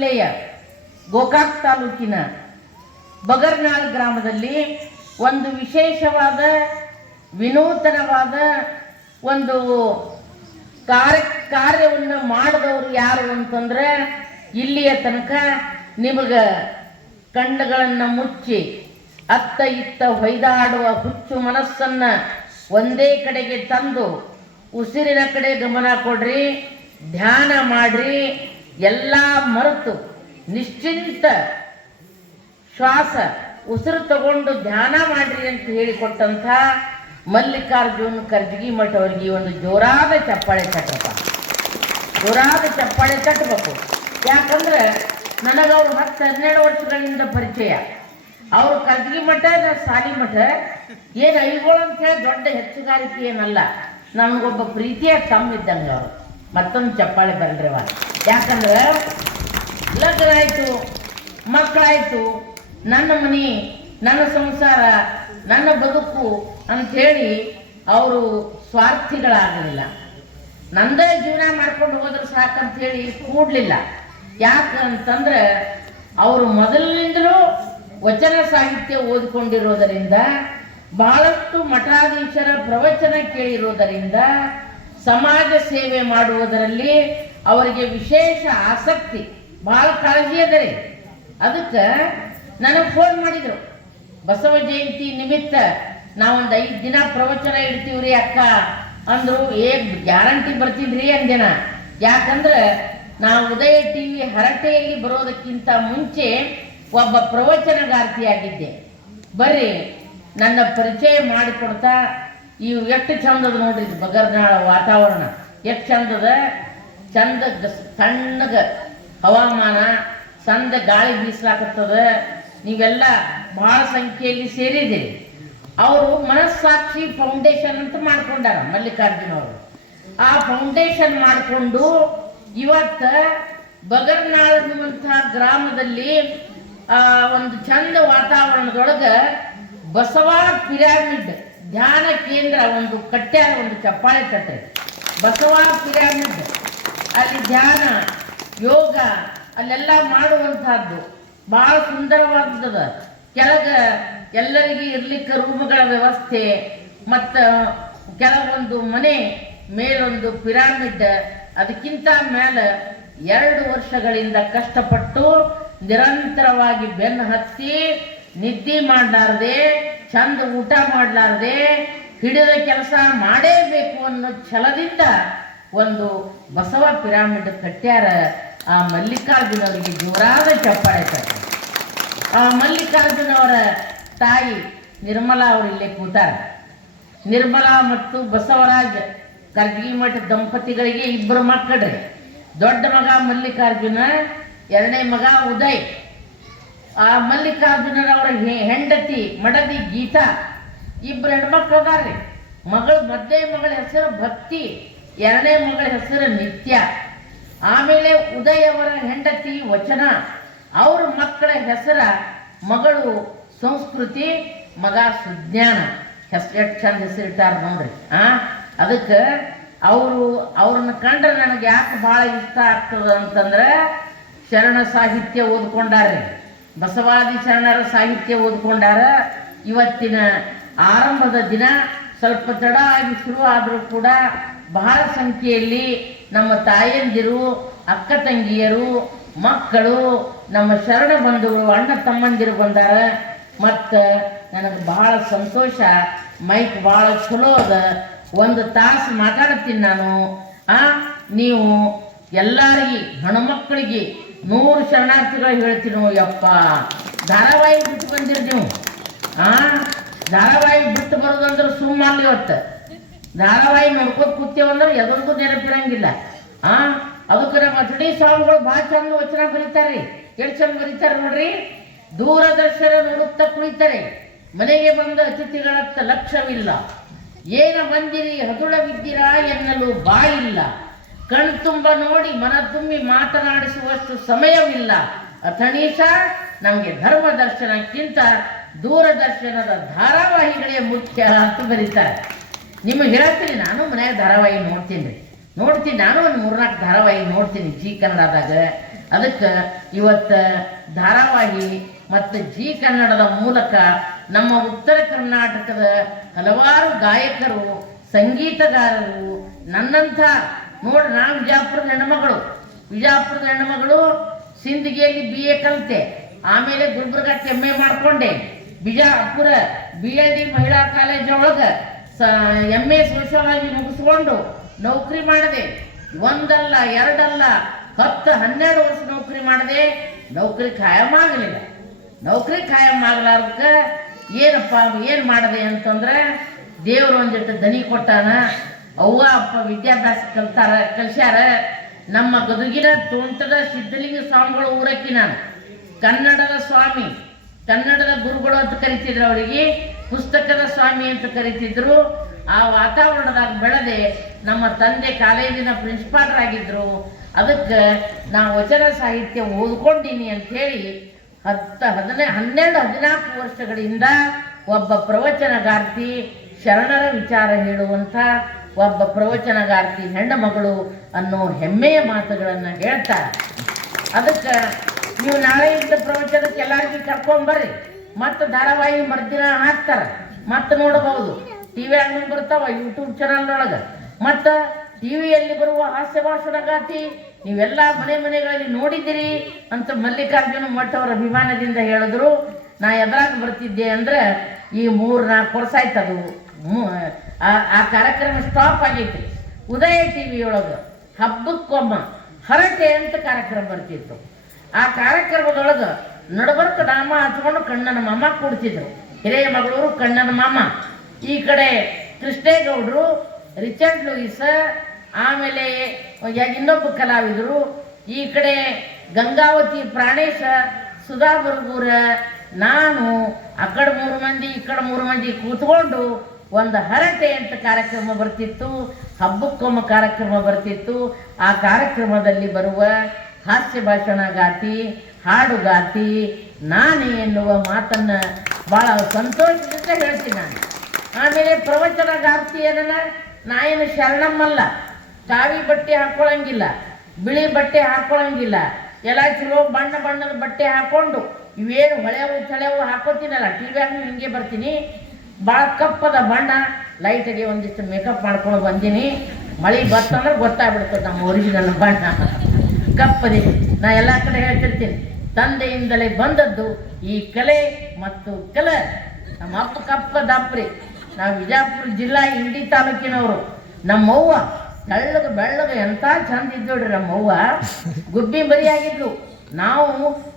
ಜಿಲ್ಲೆಯ ಗೋಕಾಕ್ ತಾಲೂಕಿನ ಬಗರ್ನಾಳ್ ಗ್ರಾಮದಲ್ಲಿ ಒಂದು ವಿಶೇಷವಾದ ವಿನೂತನವಾದ ಒಂದು ಕಾರ್ಯವನ್ನು ಮಾಡಿದವರು ಯಾರು ಅಂತಂದ್ರೆ, ಇಲ್ಲಿಯ ತನಕ ನಿಮಗೆ ಕಣ್ಣುಗಳನ್ನು ಮುಚ್ಚಿ ಅತ್ತ ಇತ್ತ ಹೊಯ್ದಾಡುವ ಹುಚ್ಚು ಮನಸ್ಸನ್ನ ಒಂದೇ ಕಡೆಗೆ ತಂದು ಉಸಿರಿನ ಕಡೆ ಗಮನ ಕೊಡ್ರಿ, ಧ್ಯಾನ ಮಾಡ್ರಿ, ಎಲ್ಲ ಮರೆತು ನಿಶ್ಚಿಂತ ಶ್ವಾಸ ಉಸಿರು ತಗೊಂಡು ಧ್ಯಾನ ಮಾಡ್ರಿ ಅಂತ ಹೇಳಿಕೊಟ್ಟಂಥ ಮಲ್ಲಿಕಾರ್ಜುನ್ ಕರ್ಜಗಿಮಠ ಅವರಿಗೆ ಒಂದು ಜೋರಾದ ಚಪ್ಪಾಳೆ ತಟ್ಟಪ್ಪ, ಜೋರಾದ ಚಪ್ಪಾಳೆ ತಟ್ಟಬೇಕು. ಯಾಕಂದ್ರೆ ನನಗವ್ರು 10-12 ವರ್ಷಗಳಿಂದ ಪರಿಚಯ. ಅವರು ಕರ್ಜಗಿಮಠ ಸಾಲಿಮಠ ಏನು ಐಗೋಳು ಅಂತ ಹೇಳಿ ದೊಡ್ಡ ಹೆಚ್ಚುಗಾರಿಕೆ ಏನಲ್ಲ, ನಮಗೊಬ್ಬ ಪ್ರೀತಿಯ ತಮ್ಮ ಇದ್ದಂಗೆ ಅವರು. ಮತ್ತೊಂದು ಚಪ್ಪಾಳೆ ಬರಲ್ರಿವ. ಯಾಕಂದ್ರೆ ಲಗ್ನ ಆಯಿತು, ಮಕ್ಕಳಾಯಿತು, ನನ್ನ ಮನೆ, ನನ್ನ ಸಂಸಾರ, ನನ್ನ ಬದುಕು ಅಂಥೇಳಿ ಅವರು ಸ್ವಾರ್ಥಿಗಳಾಗಲಿಲ್ಲ. ನಂದೇ ಜೀವನ ಮಾಡ್ಕೊಂಡು ಹೋದ್ರೆ ಸಾಕಂತೇಳಿ ಕೂಡಲಿಲ್ಲ. ಯಾಕಂತಂದ್ರೆ ಅವರು ಮೊದಲಿನಿಂದಲೂ ವಚನ ಸಾಹಿತ್ಯ ಓದಿಕೊಂಡಿರೋದರಿಂದ, ಬಹಳಷ್ಟು ಮಠಾಧೀಶರ ಪ್ರವಚನ ಕೇಳಿರೋದರಿಂದ, ಸಮಾಜ ಸೇವೆ ಮಾಡುವುದರಲ್ಲಿ ಅವರಿಗೆ ವಿಶೇಷ ಆಸಕ್ತಿ, ಭಾಳ ಕಾಳಜಿ ಅದರಿ. ಅದಕ್ಕೆ ನನಗೆ ಫೋನ್ ಮಾಡಿದರು, ಬಸವ ಜಯಂತಿ ನಿಮಿತ್ತ ನಾವೊಂದು 5 ದಿನ ಪ್ರವಚನ ಇಡ್ತೀವ್ರಿ ಅಕ್ಕ ಅಂದರು. ಗ್ಯಾರಂಟಿ ಬರ್ತಿದ್ರಿ ಅಂದಿನ. ಯಾಕಂದ್ರೆ ನಾವು ಉದಯ TV ಹರಟೆಯಲ್ಲಿ ಬರೋದಕ್ಕಿಂತ ಮುಂಚೆ ಒಬ್ಬ ಪ್ರವಚನಗಾರ್ತಿಯಾಗಿದ್ದೆ. ಬರ್ರಿ ನನ್ನ ಪರಿಚಯ ಮಾಡಿಕೊಡ್ತಾ, ಇವು ಎಷ್ಟು ಚಂದದ ನೋಡ್ರಿ ಬಗರ್ನಾಳ ವಾತಾವರಣ, ಎಷ್ಟು ಚಂದದ, ಚಂದ ತಣ್ಣಗ ಹವಾಮಾನ, ಚಂದ ಗಾಳಿ ಬೀಸಲಾಕತ್ತದ. ನೀವೆಲ್ಲ ಬಹಳ ಸಂಖ್ಯೆಯಲ್ಲಿ ಸೇರಿದಿರಿ. ಅವರು ಮನಸ್ಸಾಕ್ಷಿ ಫೌಂಡೇಶನ್ ಅಂತ ಮಾಡ್ಕೊಂಡಾರ ಮಲ್ಲಿಕಾರ್ಜುನ್ ಅವರು. ಆ ಫೌಂಡೇಶನ್ ಮಾಡಿಕೊಂಡು ಇವತ್ತ ಬಗರ್ನಾಳ್ ಅನ್ನುವಂತಹ ಗ್ರಾಮದಲ್ಲಿ ಒಂದು ಚಂದ ವಾತಾವರಣದೊಳಗೆ ಬಸವ ಪಿರಾಮಿಡ್ ಧ್ಯಾನ ಕೇಂದ್ರ ಒಂದು ಕಟ್ಟ್ಯಾರ. ಒಂದು ಚಪ್ಪಾಳೆ ತಟ್ಟೆ ಬಸವ ಪಿರಾಮಿಡ್, ಅಲ್ಲಿ ಧ್ಯಾನ ಯೋಗ ಅಲ್ಲೆಲ್ಲ ಮಾಡುವಂತಹದ್ದು ಬಹಳ ಸುಂದರವಾದದ. ಕೆಳಗೆ ಎಲ್ಲರಿಗೆ ಇರ್ಲಿಕ್ಕೆ ರೂಮ್ಗಳ ವ್ಯವಸ್ಥೆ, ಮತ್ತು ಕೆಲವೊಂದು ಮನೆ, ಮೇಲೊಂದು ಪಿರಾಮಿಡ್, ಅದಕ್ಕಿಂತ ಮೇಲೆ 2 ವರ್ಷಗಳಿಂದ ಕಷ್ಟಪಟ್ಟು ನಿರಂತರವಾಗಿ ಬೆನ್ನು ಹತ್ತಿ ನಿದ್ದೆ ಮಾಡಲಾರದೆ, ಚಂದ ಊಟ ಮಾಡಲಾರದೆ, ಹಿಡಿದ ಕೆಲಸ ಮಾಡೇಬೇಕು ಅನ್ನೋ ಛಲದಿಂದ ಒಂದು ಬಸವ ಪಿರಾಮಿಡ್ ಕಟ್ಟ್ಯಾರ. ಆ ಮಲ್ಲಿಕಾರ್ಜುನ ಅವರಿಗೆ ಜೋರಾದ ಚಪ್ಪಾಳೆ ತಟ್ಟ. ಆ ಮಲ್ಲಿಕಾರ್ಜುನ ಅವರ ತಾಯಿ ನಿರ್ಮಲಾ ಅವರು ಇಲ್ಲೇ ಕೂತಾರೆ. ನಿರ್ಮಲಾ ಮತ್ತು ಬಸವರಾಜ್ ಕರ್ಜಗಿಮಠ ದಂಪತಿಗಳಿಗೆ 2 ಮಕ್ಕಳ್ರಿ. ದೊಡ್ಡ ಮಗ ಮಲ್ಲಿಕಾರ್ಜುನ, 2ನೇ ಮಗ ಉದಯ್. ಆ ಮಲ್ಲಿಕಾರ್ಜುನರವರ ಹೆಂಡತಿ ಮಡದಿ ಗೀತಾ, 2 ಹೆಣ್ಮಕ್ಳು ಅದಾರ್ರಿ. ಮದ್ದೇ ಮಗಳ ಹೆಸರು ಭಕ್ತಿ, 2ನೇ ಮಗಳ ಹೆಸರು ನಿತ್ಯ. ಆಮೇಲೆ ಉದಯ್ ಅವರ ಹೆಂಡತಿ ವಚನ, ಅವ್ರ ಮಕ್ಕಳ ಹೆಸರ ಮಗಳು ಸಂಸ್ಕೃತಿ, ಮಗ ಸುಜ್ಞಾನ. ಎಷ್ಟು ಚಂದ ಹೆಸರಿಟ್ಟಾರ ನೋಡ್ರಿ. ಅದಕ್ಕೆ ಅವ್ರನ್ನ ಕಂಡ್ರೆ ನನಗೆ ಯಾಕೆ ಭಾಳ ಇಷ್ಟ ಆಗ್ತದ ಅಂತಂದ್ರೆ, ಶರಣ ಸಾಹಿತ್ಯ ಓದ್ಕೊಂಡಾರ್ರಿ, ಬಸವಾದಿ ಶರಣರ ಸಾಹಿತ್ಯ ಓದ್ಕೊಂಡಾರ. ಇವತ್ತಿನ ಆರಂಭದ ದಿನ ಸ್ವಲ್ಪ ತಡ ಆಗಿ ಶುರು ಆದರೂ ಕೂಡ ಬಹಳ ಸಂಖ್ಯೆಯಲ್ಲಿ ನಮ್ಮ ತಾಯಂದಿರು, ಅಕ್ಕ ತಂಗಿಯರು, ಮಕ್ಕಳು, ನಮ್ಮ ಶರಣ ಬಂಧುಗಳು, ಅಣ್ಣ ತಮ್ಮಂದಿರು ಬಂದಾರ. ಮತ್ತು ನನಗೆ ಬಹಳ ಸಂತೋಷ. ಮೈಕ್ ಭಾಳ ಚಲೋ ಅದ, 1 ತಾಸು ಮಾತಾಡ್ತೀನಿ ನಾನು. ನೀವು ಎಲ್ಲರಿಗೆ, ಹೆಣ್ಮಕ್ಳಿಗೆ 100 ಶರಣಾರ್ಥಿಗಳು ಹೇಳ್ತೀನಿ. ಯಪ್ಪ, ಧಾರಾವಾಹಿ ಬಿಟ್ಟು ಬಂದಿರಿ ನೀವು. ಧಾರಾವಾಹಿ ಬಿಟ್ಟು ಬರೋದಂದ್ರೆ ಸುಮ್ಮಲ್ಲಿ. ಇವತ್ತು ಧಾರಾವಾಹಿ ನೋಡ್ಕೋತ ಕೂತೇವಂದ್ರೆ ಎದೊಂದು ನೆನಪಿರಂಗಿಲ್ಲ. ಅದಕ್ಕೆ ನಮ್ಮ ಅಚಡಿ ಸ್ವಾಮಿಗಳು ಭಾಳ ಚಂದ ವಚನ ಬರೀತಾರೆ. ಎಷ್ಟು ಚಂದ ಬರೀತಾರೆ ನೋಡ್ರಿ. ದೂರದರ್ಶನ ನೋಡುತ್ತಾ ಕುಳಿತರೆ ಮನೆಗೆ ಬಂದ ಅತಿಥಿಗಳತ್ತ ಲಕ್ಷ್ಯವಿಲ್ಲ, ಏನ ಬಂದಿರಿ ಹದುಳವಿದ್ದೀರಾ ಎನ್ನಲು ಬಾಯಿಲ್ಲ, ಕಣ್ತುಂಬ ನೋಡಿ ಮನ ತುಂಬಿ ಮಾತನಾಡಿಸುವಷ್ಟು ಸಮಯವಿಲ್ಲ. ಅಥಣೀಶ, ನಮಗೆ ಧರ್ಮ ದರ್ಶನಕ್ಕಿಂತ ದೂರದರ್ಶನದ ಧಾರಾವಾಹಿಗಳೇ ಮುಖ್ಯ ಅಂತ ಬರೀತಾರೆ. ನಿಮಗೆ ಹೇಳ್ತೀನಿ, ನಾನು ಮನ್ಯಾಗ ಧಾರಾವಾಹಿ ನೋಡ್ತೀನಿ. ನಾನು ಒಂದು 3-4 ಧಾರಾವಾಹಿ ನೋಡ್ತೀನಿ. ಜಿ ಕನ್ನಡದಾಗ ಅದಕ್ಕೆ ಇವತ್ತು ಧಾರಾವಾಹಿ ಮತ್ತು ಜಿ ಕನ್ನಡದ ಮೂಲಕ ನಮ್ಮ ಉತ್ತರ ಕರ್ನಾಟಕದ ಹಲವಾರು ಗಾಯಕರು, ಸಂಗೀತಗಾರರು, ನನ್ನಂಥ ನೋಡಿ, ನಾ ವಿಜಾಪುರದ ಹೆಣ್ಮಗಳು ಸಿಂದಗಿಯಲ್ಲಿ BA ಕಲಿತೆ, ಆಮೇಲೆ ಗುಲ್ಬರ್ಗಕ್ಕೆ MA ಮಾಡಿಕೊಂಡೆ, ಬಿಜಾಪುರ BLD ಮಹಿಳಾ ಕಾಲೇಜ್ ಒಳಗೆ MA ಸೋಷಿಯಾಲಜಿ ಮುಗಿಸ್ಕೊಂಡು ನೌಕರಿ ಮಾಡಿದೆ. ಒಂದಲ್ಲ ಎರಡಲ್ಲ 10-12 ವರ್ಷ ನೌಕರಿ ಮಾಡಿದೆ. ನೌಕರಿ ಖಾಯಂ ಆಗಲಿಲ್ಲ. ನೌಕರಿ ಖಾಯಂ ಆಗ್ಲಾರ್ದಕ್ಕೆ ಏನು ಮಾಡಿದೆ ಅಂತಂದ್ರೆ, ದೇವರು ಒಂದಿಟ್ಟು ದನಿ ಕೊಟ್ಟಾನ. ಅವ್ವ ಅಪ್ಪ ವಿದ್ಯಾಭ್ಯಾಸ ಕಲಿಸ್ಯಾರ. ನಮ್ಮ ಗದುಗಿನ ತೋಂಟದ ಸಿದ್ಧಲಿಂಗ ಸ್ವಾಮಿಗಳು ಊರಕ್ಕಿ ನಾನು ಕನ್ನಡದ ಸ್ವಾಮಿ, ಕನ್ನಡದ ಗುರುಗಳು ಅಂತ ಕರಿತಿದ್ರು, ಅವರಿಗೆ ಪುಸ್ತಕದ ಸ್ವಾಮಿ ಅಂತ ಕರಿತಿದ್ರು. ಆ ವಾತಾವರಣದಾಗ ಬೆಳೆದೆ. ನಮ್ಮ ತಂದೆ ಕಾಲೇಜಿನ ಪ್ರಿನ್ಸಿಪಾಲರಾಗಿದ್ದರು. ಅದಕ್ಕೆ ನಾ ವಚನ ಸಾಹಿತ್ಯ ಓದ್ಕೊಂಡೀನಿ ಅಂಥೇಳಿ 12-14 ವರ್ಷಗಳಿಂದ ಒಬ್ಬ ಪ್ರವಚನಗಾರ್ತಿ, ಶರಣರ ವಿಚಾರ ಹೇಳುವಂಥ ಒಬ್ಬ ಪ್ರವಚನಗಾರ್ತಿ ಹೆಣ್ಣು ಮಗಳು ಅನ್ನೋ ಹೆಮ್ಮೆಯ ಮಾತುಗಳನ್ನು ಹೇಳ್ತಾರೆ. ಅದಕ್ಕೆ ನೀವು ನಾಳೆಯಿಂದ ಪ್ರವಚನಕ್ಕೆ ಎಲ್ಲರಿಗೂ ಕರ್ಕೊಂಡ್ಬರ್ರಿ. ಮತ್ತು ಧಾರಾವಾಹಿ ಮರ್ದಿನ ಹಾಕ್ತಾರೆ, ಮತ್ತೆ ನೋಡಬಹುದು. TV ಆಗ ಬರ್ತಾವ, ಯೂಟ್ಯೂಬ್ ಚಾನಲ್ನೊಳಗೆ. ಮತ್ತು ಟಿವಿಯಲ್ಲಿ ಬರುವ ಹಾಸ್ಯ ಭಾಷಣಗಾತಿ ನೀವೆಲ್ಲ ಮನೆಗಳಲ್ಲಿ ನೋಡಿದ್ದೀರಿ ಅಂತ ಮಲ್ಲಿಕಾರ್ಜುನ ಮಠ ಅವರ ಅಭಿಮಾನದಿಂದ ಹೇಳಿದ್ರು. ನಾ ಎದುರಾಗ ಬರ್ತಿದ್ದೆ ಅಂದರೆ ಈ 3-4 ವರ್ಷ ಆಯ್ತದು. ಆ ಕಾರ್ಯಕ್ರಮ ಸ್ಟಾಪ್ ಆಗೈತಿ. ಉದಯ TV ಒಳಗೆ ಹಬ್ಬಕ್ಕೊಮ್ಮ ಹರಟೆ ಅಂತ ಕಾರ್ಯಕ್ರಮ ಬರ್ತಿತ್ತು. ಆ ಕಾರ್ಯಕ್ರಮದೊಳಗೆ ನಡಬರ್ಕ ನಾಮ ಹಚ್ಕೊಂಡು ಕಣ್ಣನ ಮಾಮ ಕೂಡ್ತಿದ್ರು. ಹಿರಿಯ ಮಗಳೂರು ಕಣ್ಣನ ಮಾಮ, ಈ ಕಡೆ ಕೃಷ್ಣೇಗೌಡರು, ರಿಚರ್ಡ್ ಲೂಯಿಸ್, ಆಮೇಲೆ ಇನ್ನೊಬ್ಬ ಕಲಾವಿದರು, ಈ ಕಡೆ ಗಂಗಾವತಿ ಪ್ರಾಣೇಶ, ಸುಧಾ ಬರಗೂರ, ನಾನು, ಆ ಕಡೆ 3 ಮಂದಿ ಈ ಕಡೆ 3 ಮಂದಿ ಕೂತ್ಕೊಂಡು ಒಂದು ಹರಟೆ ಅಂತ ಕಾರ್ಯಕ್ರಮ ಬರ್ತಿತ್ತು. ಹಬ್ಬಕ್ಕೊಮ್ಮ ಕಾರ್ಯಕ್ರಮ ಬರ್ತಿತ್ತು. ಆ ಕಾರ್ಯಕ್ರಮದಲ್ಲಿ ಬರುವ ಹಾಸ್ಯ ಭಾಷಣಗಾತಿ, ಹಾಡುಗಾತಿ ನಾನೇ ಎನ್ನುವ ಮಾತನ್ನು ಭಾಳ ಸಂತೋಷದಿಂದ ಹೇಳ್ತೀನಿ ನಾನು. ಆಮೇಲೆ ಪ್ರವಚನಗಾರ್ತಿ ಅದನ್ನು ನಾ ಏನು ಶರಣಮ್ಮಲ್ಲ, ಕಾವಿ ಬಟ್ಟೆ ಹಾಕ್ಕೊಳಂಗಿಲ್ಲ, ಬಿಳಿ ಬಟ್ಟೆ ಹಾಕ್ಕೊಳಂಗಿಲ್ಲ, ಎಲ್ಲ ಚಲೋ ಬಣ್ಣದ ಬಟ್ಟೆ ಹಾಕ್ಕೊಂಡು ಇವೇನು ಹೊಳೆವು ಹಾಕೋತೀನಲ್ಲ, TV ಹಿಂಗೆ ಬರ್ತೀನಿ. ಭಾಳ ಕಪ್ಪದ ಬಣ್ಣ, ಲೈಟಿಗೆ ಒಂದಿಷ್ಟು ಮೇಕಪ್ ಮಾಡ್ಕೊಂಡು ಬಂದೀನಿ. ಮಳೆ ಬರ್ತಂದ್ರೆ ಗೊತ್ತಾಗ್ಬಿಡ್ತದೆ ನಮ್ಮ ಒರಿಜಿನಲ್ ಬಣ್ಣ ಕಪ್ಪದಿ. ನಾ ಎಲ್ಲ ಕಡೆ ಹೇಳ್ತಿರ್ತೀನಿ, ತಂದೆಯಿಂದಲೇ ಬಂದದ್ದು ಈ ಕಲೆ ಮತ್ತು ಕಲರ್. ನಮ್ಮ ಅಪ್ಪ ಕಪ್ಪದಪ್ಪ್ರಿ. ನಾವು ವಿಜಾಪುರ ಜಿಲ್ಲಾ ಇಂಡಿ ತಾಲೂಕಿನವರು. ನಮ್ಮವ್ವ ಬೆಳ್ಳಗೆ ಎಂಥ ಚಂದ ಇದ್ದೋಡ್ರಿ. ನಮ್ಮವ್ವ ಗುಬ್ಬಿ ಮರಿಯಾಗಿದ್ಲು. ನಾವು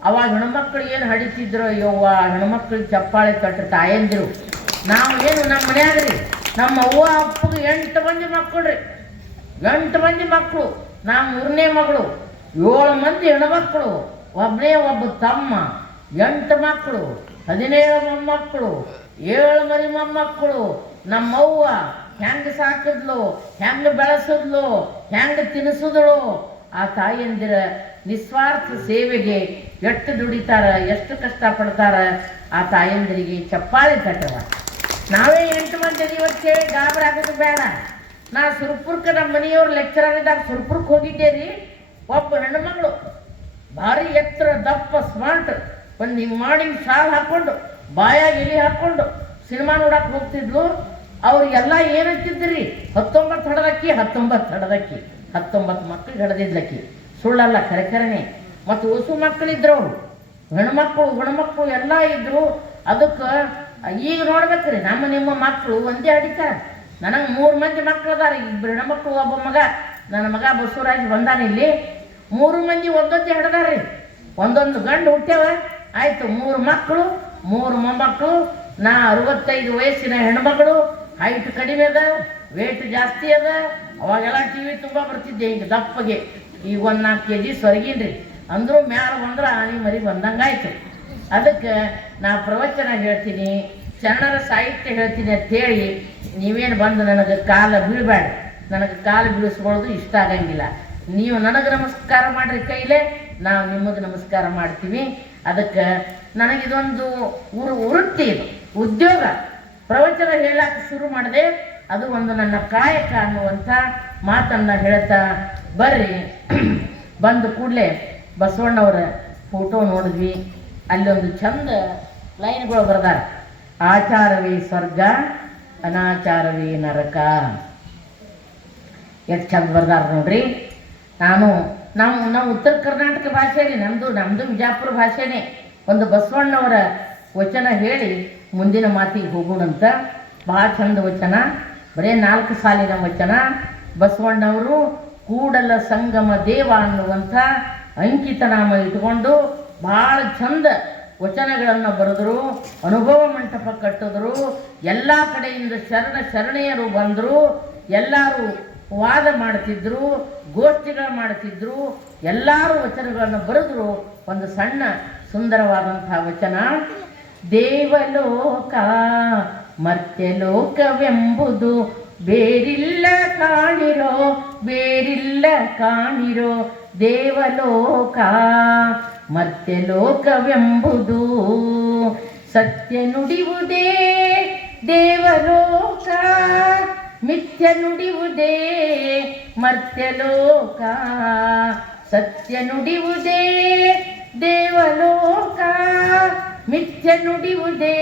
ಅವಾಗ ಹೆಣ್ಮಕ್ಳು ಏನು ಹಡಿತಿದ್ರು, ಯವ್ವ ಹೆಣ್ಮಕ್ಳಿಗೆ ಚಪ್ಪಾಳೆ ತಟ್ಟು ತಾಯಂದಿರು. ನಾವು ಏನು ನಮ್ಮ ಮನ್ಯಾಗ್ರಿ, ನಮ್ಮ ಅವ್ವ ಅಪ್ಪಗೆ 8 ಮಂದಿ ಮಕ್ಕಳು ರೀ. 8 ಮಂದಿ ಮಕ್ಕಳು. ನಾ 3ನೇ ಮಗಳು. 7 ಮಂದಿ ಹೆಣ್ಮಕ್ಳು, ಒಬ್ಬ ತಮ್ಮ, 8 ಮಕ್ಕಳು, 17 ಮೊಮ್ಮಕ್ಕಳು, 7 ಮರಿ ಮೊಮ್ಮಕ್ಕಳು. ನಮ್ಮವ್ವ ಹೆಂಗೆ ಸಾಕಿದ್ಲು, ಹೆಂಗೆ ಬೆಳೆಸಿದ್ಲು, ಹೆಂಗೆ ತಿನ್ನಿಸಿದ್ಳು. ಆ ತಾಯಿಯಂದಿರ ನಿಸ್ವಾರ್ಥ ಸೇವೆಗೆ ಎಷ್ಟು ದುಡಿತಾರ, ಎಷ್ಟು ಕಷ್ಟಪಡ್ತಾರ. ಆ ತಾಯಂದಿರಿಗೆ ಚಪ್ಪಾಳೆ ತಟ್ಟವ. ನಾವೇ 8 ಮಂದಿ ಇವತ್ತು ಹೇಳಿ ಗಾಬರಿ ಆಗೋದು ಬೇಡ. ನಾ ಸುರ್ಪುರ್ಕ್ಕೆ ನಮ್ಮ ಮನೆಯವ್ರು ಲೆಕ್ಚರರ್ ಇದ್ದಾಗ ಸುರ್ಪುರ್ಕ್ಕೆ ಹೋಗಿದ್ದೆ ರೀ. ಒಬ್ಬ ಹೆಣ್ಮಗಳು ಭಾರಿ ಎತ್ತರ, ದಪ್ಪ, ಸ್ಮಾರ್ಟ್, ಒಂದು ಹಿಂಗೆ ಮಾಡಿ ಶಾಲ್ ಹಾಕ್ಕೊಂಡು ಬಾಯಾಗಿ ಎಲೆ ಹಾಕ್ಕೊಂಡು ಸಿನಿಮಾ ನೋಡಕ್ಕೆ ಹೋಗ್ತಿದ್ಲು. ಅವ್ರಿಗೆಲ್ಲ ಏನಂತಿದ್ರಿ, 19 ಹಡದಕ್ಕಿ 19 ಮಕ್ಕಳಿಗೆ ಹಡದಿದ್ಲಕ್ಕಿ. ಸುಳ್ಳಲ್ಲ, ಕರೆನೇ. ಮತ್ತು ಹೊಸು ಮಕ್ಕಳಿದ್ರು, ಅವರು ಹೆಣ್ಮಕ್ಳು ಎಲ್ಲ ಇದ್ರು. ಅದಕ್ಕೆ ಈಗ ನೋಡ್ಬೇಕ್ರಿ, ನಿಮ್ಮ ಮಕ್ಕಳು ಒಂದೇ ಹಡಿತಾರೆ. ನನಗೆ 3 ಮಂದಿ ಮಕ್ಕಳು ಅದಾರ. 2 ಹೆಣ್ಮಕ್ಳು, ಒಬ್ಬ ಮಗ. ನನ್ನ ಮಗ ಬಸವರಾಜ್ ಬಂದಾನ ಇಲ್ಲಿ. 3 ಮಂದಿ ಒಂದೊಂದೇ ಹಡ್ದಾರ್ರಿ. ಒಂದೊಂದು ಗಂಡು ಹುಟ್ಟ್ಯಾವ. ಆಯಿತು, 3 ಮಕ್ಕಳು, 3 ಮೊಮ್ಮಕ್ಕಳು. ನಾ 65 ವಯಸ್ಸಿನ ಹೆಣ್ಮಗಳು. ಹೈಟ್ ಕಡಿಮೆ ಅದ, ವೇಟ್ ಜಾಸ್ತಿ ಅದ. ಅವಾಗೆಲ್ಲ TV ತುಂಬ ಬರ್ತಿದ್ದೆ ಹಿಂಗೆ ದಪ್ಪಗೆ. ಈಗ 1-4 kg ಸೊರಗಿನ್ರಿ. ಅಂದರೂ ಮ್ಯಾಲೆ ಬಂದ್ರೆ ಆನೆ ಮರಿ ಬಂದಂಗಾಯ್ತು. ಅದಕ್ಕೆ ನಾ ಪ್ರವಚನ ಹೇಳ್ತೀನಿ, ಶರಣರ ಸಾಹಿತ್ಯ ಹೇಳ್ತೀನಿ ಅಂತೇಳಿ ನೀವೇನು ಬಂದು ನನಗೆ ಕಾಲ ಬೀಳಬೇಡ. ನನಗೆ ಕಾಲು ಬೀಳಿಸ್ಕೊಳ್ಳೋದು ಇಷ್ಟ ಆಗಂಗಿಲ್ಲ. ನೀವು ನನಗೆ ನಮಸ್ಕಾರ ಮಾಡಿರಿ ಕೈಲೇ, ನಾವು ನಿಮಗೆ ನಮಸ್ಕಾರ ಮಾಡ್ತೀವಿ. ಅದಕ್ಕೆ ನನಗಿದೊಂದು ವೃತ್ತಿ, ಇದು ಉದ್ಯೋಗ. ಪ್ರವಚನ ಹೇಳಕ್ಕೆ ಶುರು ಮಾಡಿದೆ, ಅದು ಒಂದು ನನ್ನ ಕಾಯಕ ಅನ್ನುವಂಥ ಮಾತನ್ನು ಹೇಳ್ತಾ ಬರ್ರಿ. ಬಂದು ಕೂಡಲೇ ಬಸವಣ್ಣವರ ಫೋಟೋ ನೋಡಿದ್ವಿ. ಅಲ್ಲೊಂದು ಚಂದ ಲೈನ್ಗಳು ಬರ್ದಾರ, ಆಚಾರವೇ ಸ್ವರ್ಗ ಅನಾಚಾರವೇ ನರಕ. ಎಷ್ಟು ಚಂದ ಬರ್ದಾರ ನೋಡ್ರಿ. ನಾವು ಉತ್ತರ ಕರ್ನಾಟಕ ಭಾಷೆನೇ, ನಮ್ಮದು ವಿಜಾಪುರ ಭಾಷೆನೇ. ಒಂದು ಬಸವಣ್ಣವರ ವಚನ ಹೇಳಿ ಮುಂದಿನ ಮಾತಿಗೆ ಹೋಗೋಣಂತ. ಭಾಳ ಚಂದ ವಚನ, ಬರೀ 4 ಸಾಲಿನ ವಚನ. ಬಸವಣ್ಣವರು ಕೂಡಲ ಸಂಗಮ ದೇವ ಅನ್ನುವಂಥ ಅಂಕಿತ ನಾಮ ಇಟ್ಕೊಂಡು ಭಾಳ ಚಂದ ವಚನಗಳನ್ನು ಬರೆದರು. ಅನುಭವ ಮಂಟಪ ಕಟ್ಟಿದ್ರು. ಎಲ್ಲ ಕಡೆಯಿಂದ ಶರಣೆಯರು ಬಂದರು. ಎಲ್ಲರೂ ವಾದ ಮಾಡ್ತಿದ್ರು, ಗೋಷ್ಠಿಗಳು ಮಾಡ್ತಿದ್ರು. ಎಲ್ಲರೂ ವಚನಗಳನ್ನು ಬರೆದ್ರು. ಒಂದು ಸಣ್ಣ ಸುಂದರವಾದಂಥ ವಚನ, ದೇವಲೋಕ ಮರ್ತ್ಯಲೋಕವೆಂಬುದು ಬೇರಿಲ್ಲ ಕಾಣಿರೋ, ಬೇರಿಲ್ಲ ಕಾಣಿರೋ. ದೇವಲೋಕ ಮರ್ತ್ಯಲೋಕವೆಂಬುದು ಸತ್ಯ ನುಡಿಯುವುದೇ ದೇವಲೋಕ, ಮಿಥ್ಯ ನುಡಿಯುವುದೇ ಮರ್ತ್ಯಲೋಕ. ಸತ್ಯ ನುಡಿಯುವುದೇ ದೇವಲೋಕ, ಮಿಥ್ಯ ನುಡಿಯುವುದೇ